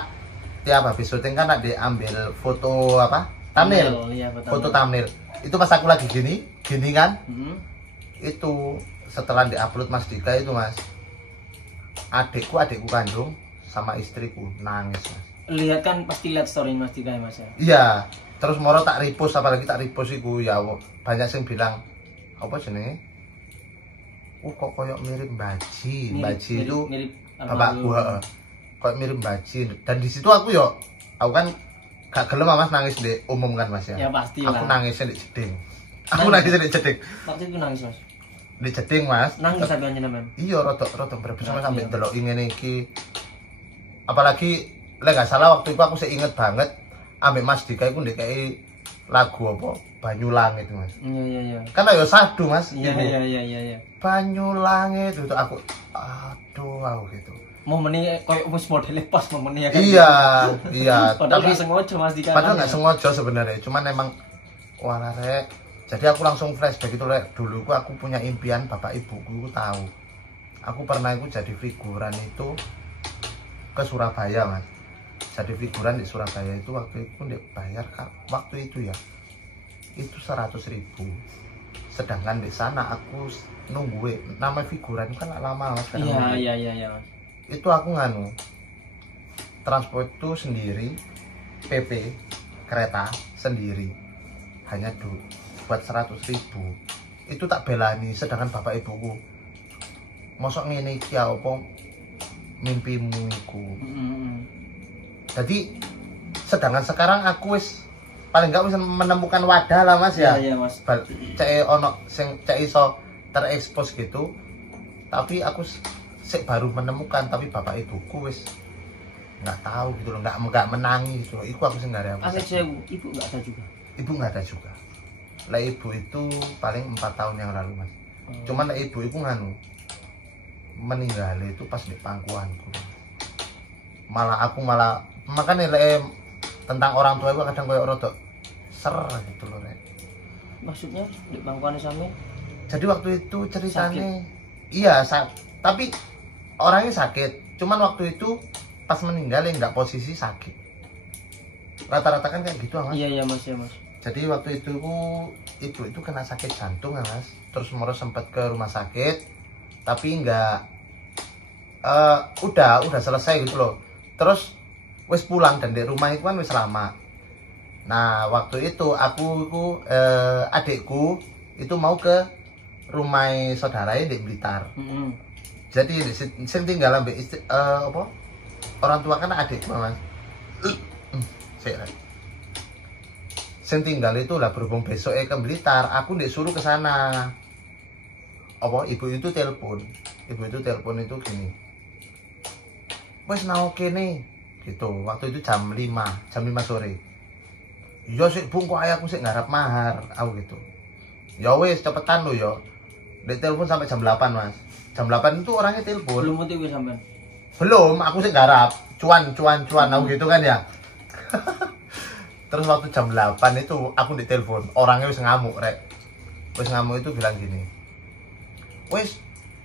tiap habis syuting kan diambil foto thumbnail. Iya, Foto thumbnail. Itu pas aku lagi gini kan. Itu setelah diupload Mas Dika itu Mas, adikku kandung sama istriku nangis Mas. Lihat kan, pasti lihat story Mas Dika ya Mas ya. Iya, terus moro tak repost, apalagi tak repost iku ya banyak yang bilang apa jenenge? Kok koyok mirip Baji itu bapakku, kok mirip Baji. Dan di situ aku kan gak gelem Mas nangis di umum kan Mas ya. Ya pasti lah. Aku nangisnya di jeding. Waktu itu nangis Mas. Di jeding Mas. Nangis sampe jenengan. Iya, rada berbisa sampe delok ngene iki. Apalagi lek gak salah waktu itu aku sih inget banget ambek Mas Dika iku ndekeki lagu Banyu Langit Mas. Iya. Kan ayo sadu Mas. Iya. Banyu Langit itu aku aku gitu. Momennya koyo wis modele pas momennya kan. Iya. Padahal gak sengaja Mas Dika. Padahal gak sengaja sebenarnya, cuman emang rek. Jadi aku langsung flashback itu rek. Dulu aku punya impian, bapak ibuku tahu. Aku pernah jadi figuran itu ke Surabaya Mas. Jadi figuran di Surabaya itu waktu itu dibayar waktu itu ya. Itu 100.000. Sedangkan di sana aku nunggu nama figuran kan lama Mas. Iya. Itu aku transport itu sendiri, PP kereta sendiri hanya buat 100.000. Itu tak belani, sedangkan bapak ibuku mosok ngene iki apa mimpimu iku. Jadi sedangkan sekarang aku paling nggak bisa menemukan wadah lah Mas ya. Iya Mas. Cek iso terekspos gitu. Tapi aku baru menemukan, tapi bapak ibuku nggak tahu gitu loh, nggak menangi gitu loh. Iku aku sendiri aku. Ibu nggak ada juga. Ibu nggak ada juga. Lah ibu itu paling 4 tahun yang lalu Mas. Cuman lah ibu itu meninggal itu pas di pangkuanku. Makanya tentang orang tua itu kadang kayak rada ser gitu loh rek. Maksudnya di pangkuan sampe? Jadi waktu itu ceritanya iya tapi orangnya sakit. Cuman waktu itu pas meninggal nggak posisi sakit. Rata-rata kan kayak gitu Mas. Iya Mas ya Mas. Jadi waktu itu ibu itu kena sakit jantung Mas. Terus Moro sempat ke rumah sakit, tapi udah selesai gitu loh. Terus wis pulang dan di rumah itu kan wis lama. Nah waktu itu adikku itu mau ke rumah saudaranya di Blitar. Jadi sing tinggal ambek orang tua kan adikku Mas. Sing tinggal itu lah berhubung besok ke Blitar, aku disuruh ke sana. Ibu itu telepon itu gini. Wes nang kene gitu. Waktu itu jam 5 sore. Ya sik Bung, kok ayahku sik ngarep mahar, aku gitu. Ya wes cepetan lo ya. Dek telepon sampai jam 8 Mas. Jam 8 itu orangnya telepon. Belum OTW sampean. Belum, aku sik ngarep. Cuan aku gitu kan ya. Terus waktu jam 8 itu aku ditelepon, orangnya wis ngamuk rek. Wis ngamuk itu bilang gini. Wis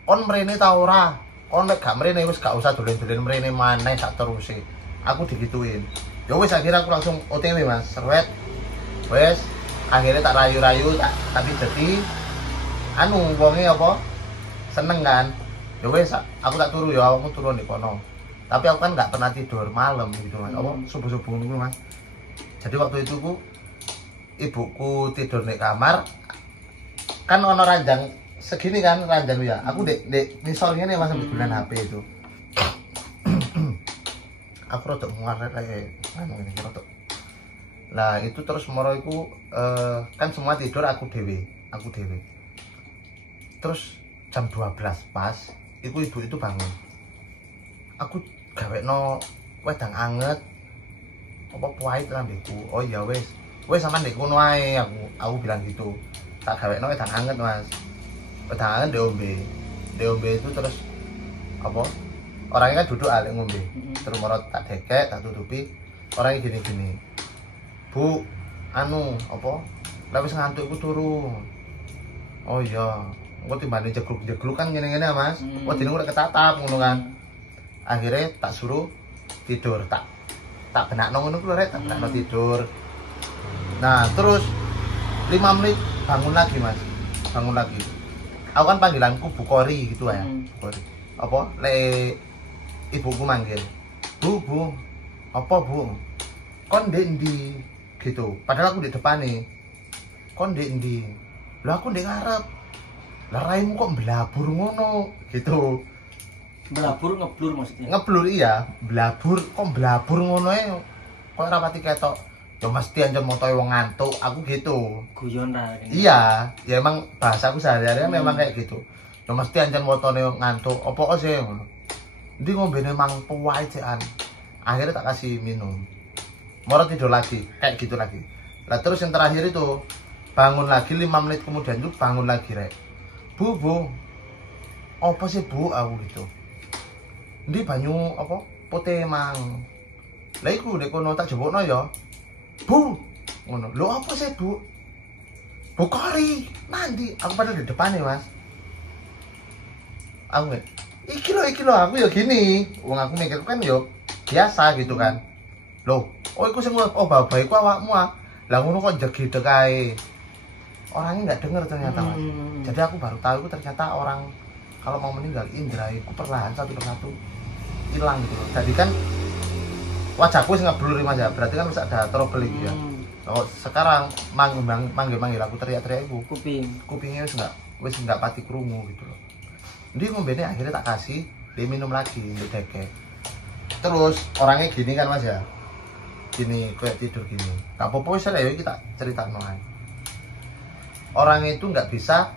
on mrene ta ora? Kon nek gak mrene wis gak usah dolen-dolen mrene maneh sak teruse. Aku digituin. Ya wis akhirnya aku langsung OTW Mas. Serwet. Wis akhirnya tak rayu-rayu tapi jadi wonge seneng kan. Ya wis aku tak turu ya, aku turun di kono. Tapi aku kan nggak pernah tidur malam gitu Mas. Subuh-subuh dulu Mas. Jadi waktu itu ibuku tidur di kamar. Kan ono ranjang segini kan ranjang ya. Aku dek misalnya nih Mas sambil gunain HP itu. Aku rotok muaret kayak ini rotok. Nah itu terus moro iku kan semua tidur aku dewe. Terus jam 12 pas ibu itu bangun. Aku gawekno wedang anget pahit lambeku. Oh iya wes sampean ndek kono ae, aku bilang gitu. Tak gawekno wedang anget Mas. Wedang anget diombe itu terus orangnya kan duduk alek ngombe. Terus moro tak dekek, tak tutupi. orangnya gini-gini. Bu, anu apa? Lah wis ngantuk iku turu. Oh iya, engko timbane jegluk-jegluk kan ngene-ngene Mas. Kok dene udah ketatap ngono kan. Akhirnya tak suruh tidur, tak benakno ngono ku lho rek, tak benakno tidur. Nah, terus 5 menit bangun lagi Mas. Bangun lagi. Aku kan panggilanku Bu Kori gitu ya. Bu Kori. Apa? Lek ibuku manggil. Bu, apa Bu? Kon ndek ndi? Gitu. Padahal aku di depan nih. Kon ndek ndi? Lah aku ndek ngarep. Lah raimu kok blabur ngono? Gitu. Blabur ngeblur maksudnya. Ngeblur iya, blabur kok blabur ngono e. Kok ora pati ketok. Ya mesti ancen motoe wong ngantuk, aku gitu. Guyon ra. Iya, ya emang bahasaku sehari-hari memang kayak gitu. Ya mesti ancen motone ngantuk, apa kok sih ngono. Ndi ngombene mang puwae cekan. Akhirnya tak kasih minum. Moro tidur lagi, kayak gitu lagi. Lah terus yang terakhir itu bangun lagi 5 menit kemudian itu bangun lagi rek. Bu, apa sih Bu aku gitu. Ndi banyu apa putih mang. Lah iku nek kono tak jebokno ya. Bu, ngono. Lho apa sih Bu? Bu Kori, nanti aku padahal di depannya Mas. Aku nggak, iki lo, aku ya gini. Wong aku mikir kan yo biasa gitu kan. Loh, oh iku sing oh bapak iku awakmu ah. Lah ngono kok jegedhe kae. Orangnya nggak denger ternyata Mas. Jadi aku baru tahu itu ternyata orang kalau mau meninggal indra itu perlahan satu persatu hilang gitu loh. Jadi kan wajahku wis ngeblur Mas ya. Berarti kan wis ada trouble iki ya. Oh, sekarang manggil aku teriak-teriak iku. Kupingnya wis enggak pati krungu gitu loh. Jadi ngombene akhirnya tak kasih dia minum lagi untuk deke. Terus orangnya gini kan Mas ya. Gini kayak tidur gini. Gak apa-apa wis ya kita cerita ae. Orangnya itu nggak bisa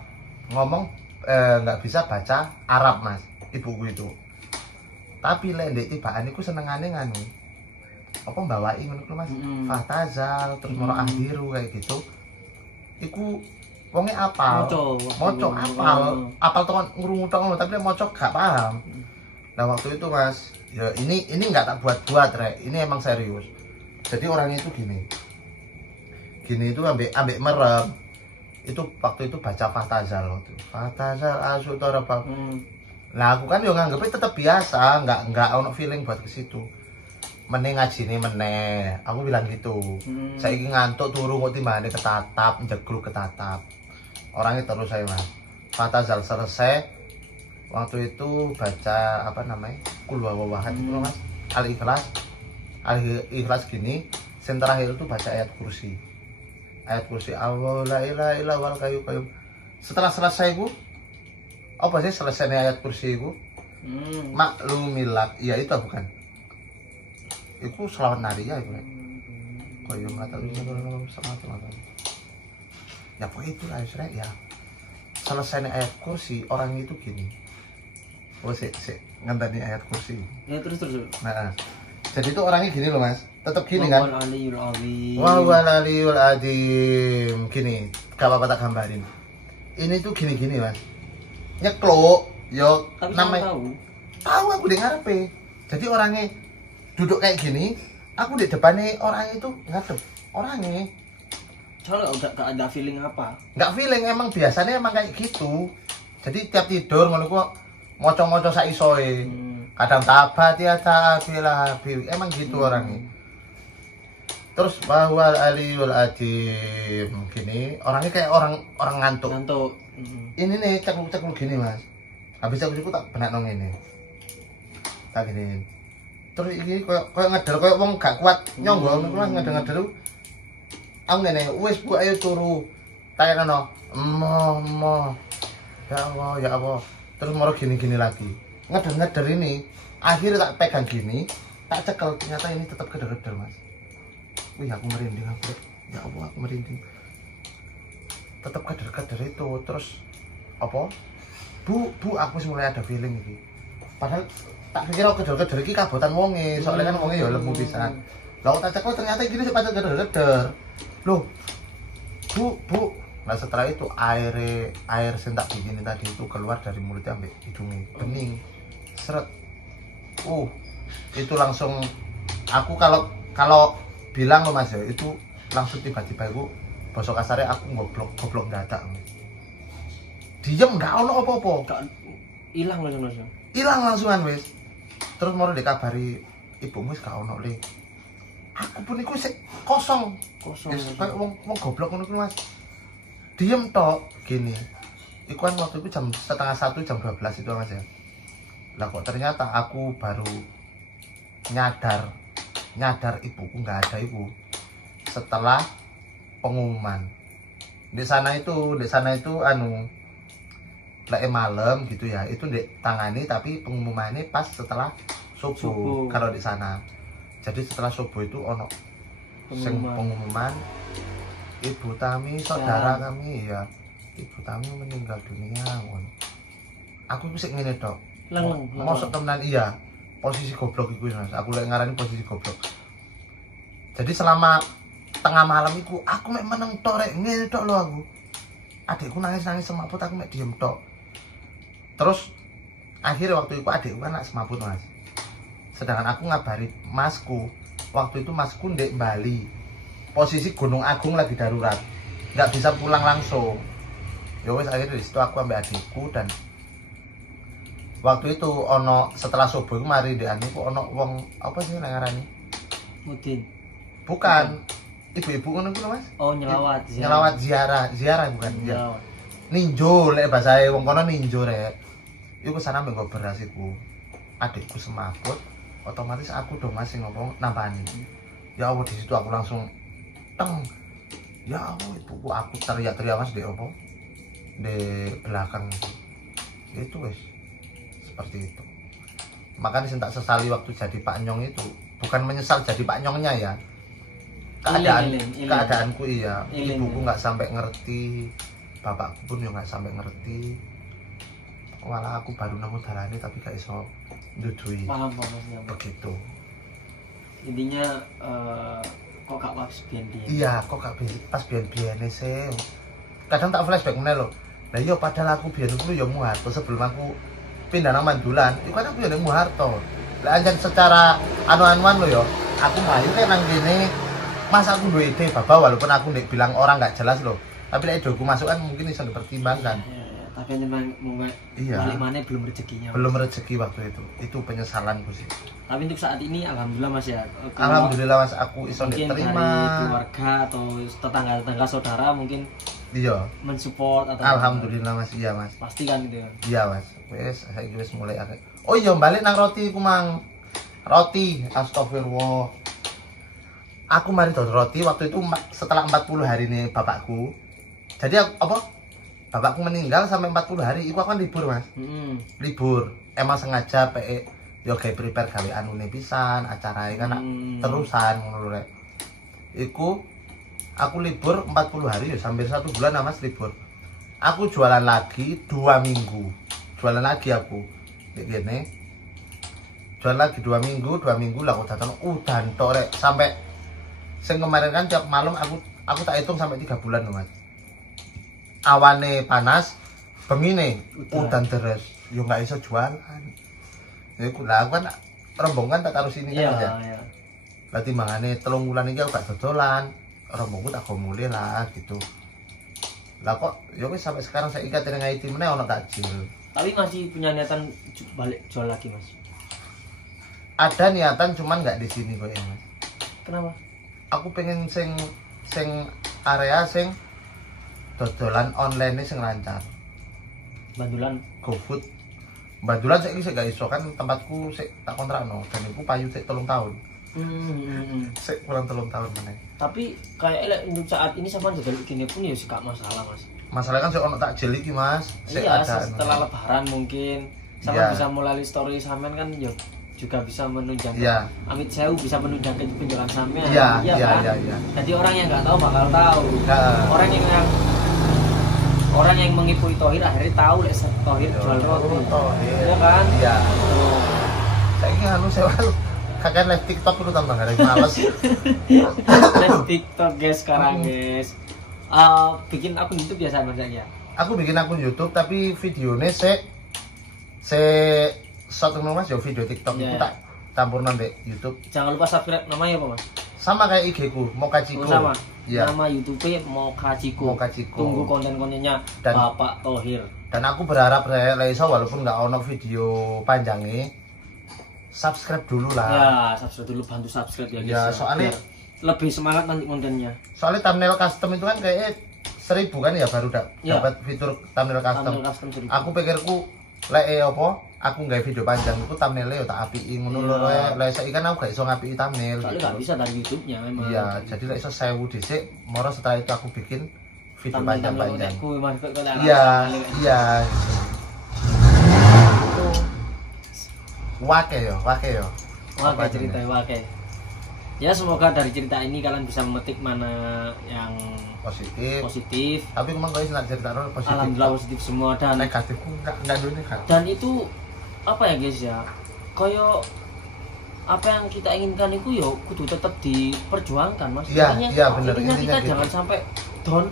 ngomong nggak bisa baca Arab Mas, ibuku itu. Tapi lek ndek tibaan iku senengane nganu. Apa bawain ngono Mas? Fahtazal terus moro akhiru kayak gitu. Iku wonge apal. Moco apal tekan ngrungu tok ngono tapi moco gak paham. Nah waktu itu Mas, ya ini nggak tak buat-buat rek. Ini emang serius. Jadi orangnya itu gini. Gini itu ambek merem. Itu waktu itu baca Fahtazal waktu. Fahtazal asutorabal. Nah aku kan yo nganggepnya tetap biasa, nggak ono feeling buat ke situ. Meneh ngajine meneh. Aku bilang gitu. Saiki ngantuk turu kok timbane ketatap, jegluk ketatap. Orangnya terus saya Mas. Fahtazal selesai. Waktu itu baca apa namanya? Qul huwallahu ahad itu Mas. Al-Ikhlas gini. Yang terakhir itu baca ayat kursi. Ayat kursi Allah la ilaha illa wal qayyum. Setelah selesai Bu, apa sih selesai ayat kursi Bu? Maklumillah. Iya itu bukan? Itu selawat nariyah itu. Qayyum atau ya pokoknya itu lah ya. Selesai ayat kursi orang itu gini. Oh sih ngenteni ayat kursi. Ya terus. Nah, jadi itu orangnya gini loh Mas. Tetap gini kan? Wal aliyul azim. Gini, gak apa-apa tak gambarin. Ini tuh gini Mas. Nyekluk, yo namanya. Tahu aku di ngarepe. Jadi orangnya duduk kayak gini, aku di depannya orangnya itu ngadep. Orangnya. Soalnya gak ada feeling apa? Gak feeling, emang biasanya emang kayak gitu. Jadi tiap tidur ngono kok moco-moco sak isoe. Kadang tabat ya tabilah emang gitu orangnya. Terus bahwa aliyul azim gini, orangnya kayak orang ngantuk. Ini nih cekluk gini Mas. Habis aku tak benak nong ini. Tak gini. Terus ini kayak ngeder kayak wong gak kuat nyonggol niku Mas ngeder-ngeder. Aku ngene, wis Bu ayo turu. Tak kena mo. Ya Allah. Terus moro gini lagi. Ngeder ini. Akhirnya tak pegang gini, tak cekel, ternyata ini tetap geder-geder Mas. Wih aku merinding aku. Ya Allah aku merinding. Tetap geder-geder itu. Terus apa? Bu aku mulai ada feeling ini. Padahal tak kira geder-geder ini kabotan wonge. Soalnya kan wonge ya lemu pisan. Lah tak cekel ternyata gini sepatu geder-geder. Loh. Bu. Nah setelah itu air sing tak bikin tadi itu keluar dari mulutnya sampai hidungnya bening. Seret. Itu langsung aku kalau kalau bilang loh Mas ya, itu langsung tiba-tiba itu bosok kasarnya aku goblok dadak. Diem nggak ono apa-apa. Hilang langsung. Hilang langsungan wis. Terus mau dikabari ibumu wis gak ono le. Aku pun iku sik kosong. Wis kayak wong goblok ngono kuwi Mas. Diem tok gini. Iku kan waktu itu jam 12:30 jam 12 itu Mas ya. Lah kok ternyata aku baru nyadar ibuku nggak ada ibu setelah pengumuman. Di sana itu lek malam gitu ya, itu ditangani tapi pengumumannya pas setelah subuh. Kalau di sana jadi setelah subuh itu ono pengumuman Ibu Tami saudara kami ya, Ibu Tami meninggal dunia. Aku bisa ngene tok masuk temenan iya. Posisi goblok itu Mas, aku lagi ngarani posisi goblok. Jadi selama tengah malam itu aku mek meneng tok rek ngene tok lho aku. Adikku nangis semaput, aku mek diem tok. Terus akhirnya waktu itu adikku kan semaput Mas. Sedangkan aku ngabari masku. Waktu itu masku ndek Bali. Posisi Gunung Agung lagi darurat. Nggak bisa pulang langsung. Ya wes akhirnya di situ aku ambil adikku dan waktu itu ono setelah subuh mari di anu ono wong apa sih ngarani? Mudin. Bukan. Ibu-ibu ngono kuwi Mas. Oh, nyelawat. Nyelawat ziarah bukan. Nyelawat. Ninjo lek bahasa wong kono ninjo rek. Iku sana mbenggo beras iku. Adikku semaput, otomatis aku dong Mas sing ngomong nampani. Ya Allah di situ aku langsung teng. Ya Allah ibuku aku teriak-teriak Mas di opo? Di belakang itu wes seperti itu. Makanya saya tak sesali waktu jadi Pak Nyong itu, bukan menyesal jadi Pak Nyongnya ya. Keadaanku iya, ibuku nggak sampai ngerti, bapakku pun juga nggak sampai ngerti. Walau aku baru nemu dalane tapi gak iso ndudui. Paham maksudnya. Begitu. Intinya kok gak pas biyen-biyen. Iya, kok gak pas biyen-biyene sih. Kadang tak flashback meneh lho. Lah iya padahal aku biyen dulu ya Muharto sebelum aku pindah nang Mandulan. Iku kan aku ya nang Muharto. Lah anjen secara anu-anuan lho ya. Aku mayu kayak nang kene. Mas aku duwe ide Bapak walaupun aku nek bilang orang nggak jelas loh. Tapi nek idoku masuk kan mungkin bisa dipertimbangkan. Tapi memang balik mana belum rezekinya. Belum rezeki waktu itu. Itu penyesalanku sih. Tapi untuk saat ini alhamdulillah Mas ya. Alhamdulillah Mas aku iso diterima. Dari keluarga atau tetangga saudara mungkin iya mensupport atau alhamdulillah Mas. Iya Mas. Pasti kan gitu ya. Iya Mas. Wes saiki wis mulai akeh. Oh iya balik nang roti ku Mang. Roti, astagfirullah. Aku mari dodol roti waktu itu setelah 40 hari nih bapakku. Jadi apa? Bapakku meninggal sampai 40 hari, itu aku kan libur Mas. Libur, emang sengaja PE yo gawe prepare gawe anune pisan, acarane kan terusan ngono rek. Iku aku libur 40 hari ya hampir 1 bulan Mas libur. Aku jualan lagi 2 minggu. Jualan lagi aku. Kayak gini. Jualan lagi 2 minggu lah aku datang udan tok rek sampai sing kemarin kan tiap malam aku tak hitung sampai 3 bulan loh Mas. Awane panas, bengine udan deres, yo nggak iso jualan. Ya aku kan rombongan tak taruh sini kan aja. Berarti mangane 3 bulan iki aku gak dodolan, rombongku tak gomule lah gitu. Lah kok yo wis sampai sekarang saya ikat dengan IT meneh ono takjil. Tapi masih punya niatan balik jual lagi Mas? Ada niatan cuman nggak di sini kok ya Mas. Kenapa? Aku pengen sing area sing dodolan online ini sing lancar. Bandulan GoFood. Bandulan saiki sik gak iso kan tempatku sik tak kontrakno dan iku payu sik 3 tahun. Sik kurang 3 tahun meneh. Tapi kayak untuk saat ini sampean jadwal gini pun ya sih gak masalah Mas. Masalahnya kan sik ono takjil iki Mas. Iya, setelah lebaran mungkin sampean bisa mulai story sampean kan ya juga bisa menunjang Amit Sewu bisa menunjang penjualan sampean. Iya. Jadi orang yang nggak tahu bakal tahu. Orang yang mengikuti Thohir akhirnya tahu lek Thohir jual roti. Iya kan? Iya. Saiki anu sewa kakek live TikTok dulu tambah gara males. Live TikTok guys sekarang guys. Bikin akun YouTube biasa Mas ya. Aku bikin akun YouTube tapi videonya se short Mas ya video TikTok itu campur nanti YouTube. Jangan lupa subscribe, namanya apa Mas? Sama kayak IG ku, Mokachiko. Sama. Ya. Nama YouTube Mokachiko. Tunggu konten-kontennya Bapak Thohir. Dan aku berharap Reiso walaupun nggak ono video panjangnya, subscribe dulu lah. Ya, subscribe dulu, bantu subscribe ya guys. Ya, soalnya lebih semangat nanti kontennya. Soalnya thumbnail custom itu kan kayak 1000 kan ya baru dapat fitur thumbnail custom. Aku pikirku apa? Aku nggak video panjang itu thumbnailnya tak apiin ngono lho. Lek saiki kan aku gak iso ngapiki thumbnail. Soalnya nggak bisa dari YouTube-nya memang. Iya, jadi lek iso 1000 dhisik, moro setelah itu aku bikin video panjang-panjang. Iya, iya. Itu wake yo. Wake cerita wake. Ya semoga dari cerita ini kalian bisa memetik mana yang positif. Tapi memang kalau nak cerita positif. Alhamdulillah positif semua dan negatifku enggak dulu negatif. Dan itu apa ya guys ya? Kayak apa yang kita inginkan itu yo kudu tetap diperjuangkan Mas. Iya benar. Intinya kita gitu. jangan sampai down.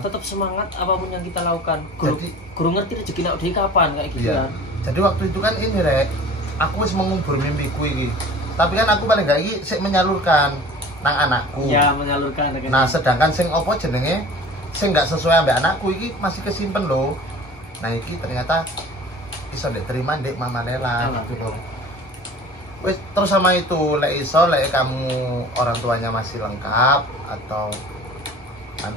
Tetap semangat apapun yang kita lakukan. Guru ngerti rezeki nak dhewe kapan kayak gitu kan. Jadi waktu itu kan ini Rek, aku wis mengubur mimpiku iki. Tapi kan aku paling gak iki sik menyalurkan nang anakku. Iya, menyalurkan. Nah, sedangkan sing opo jenenge sing gak sesuai ambek anakku iki masih kesimpen loh. Nah, iki ternyata iso diterima Dek Mama Lela gitu loh. Wis terus sama itu lek iso lek kamu orang tuanya masih lengkap atau kan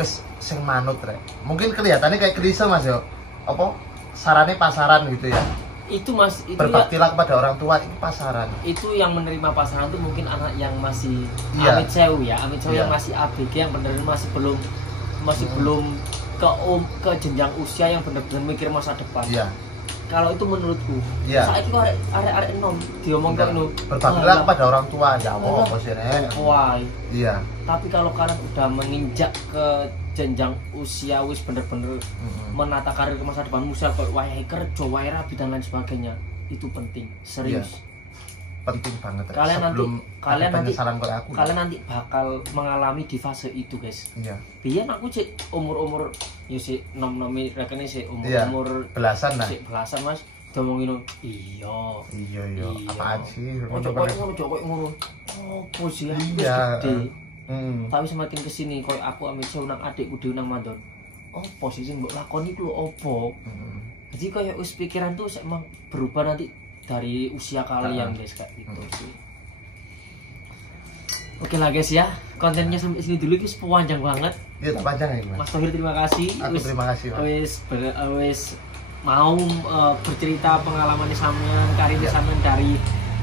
wis sing manut Rek. Mungkin kelihatannya kayak klise Mas yo. Apa sarane pasaran gitu ya. Itu Mas, itu berbaktilah kepada orang tua itu pasaran. Itu yang menerima pasaran itu mungkin anak yang masih amit sewu yang masih ABG, yang benar-benar masih belum ke jenjang usia yang benar-benar mikir masa depan. Kalau itu menurutku, saat itu arek enom diomongkan lu berbaktilah kepada orang tua ya Allah iya. Tapi kalau kalian udah menginjak ke jenjang usia wis bener-bener menata karir ke masa depan, misal kayak wayahe kerja, wayahe rabi dan lain sebagainya, itu penting, serius. Penting banget. Kalian nanti bakal mengalami di fase itu guys. Biyen aku cek umur ya sih nom-nomi rekene sih umur belasan lah. Belasan Mas. Ngomongin iya. Apaan sih? Ngono. Opo sih ya? Tapi semakin kesini koyo aku amit nang adikku dhewe nang mandon. Opo sih sing mbok lakoni ku opo? Jadi koyo wis pikiran tuh emang berubah nanti dari usia kalian guys kayak gitu sih. Oke lah guys ya, kontennya sampai sini dulu guys, panjang banget. Iya, panjang ya Mas Thohir, terima kasih. Terima kasih. Wis mau bercerita pengalaman sampean, karir sampean dari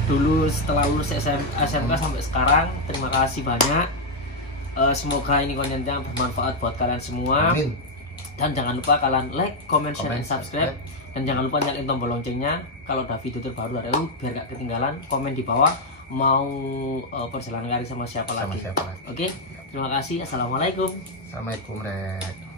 dulu setelah lulus SMK sampai sekarang. Terima kasih banyak. Semoga ini kontennya bermanfaat buat kalian semua. Amin. Dan jangan lupa kalian like, comment, share, dan subscribe. Dan jangan lupa nyalain tombol loncengnya kalau ada video terbaru dari lu biar gak ketinggalan. Komen di bawah mau perjalanan karir sama siapa lagi. Oke, terima kasih. Assalamualaikum. Assalamualaikum Rek.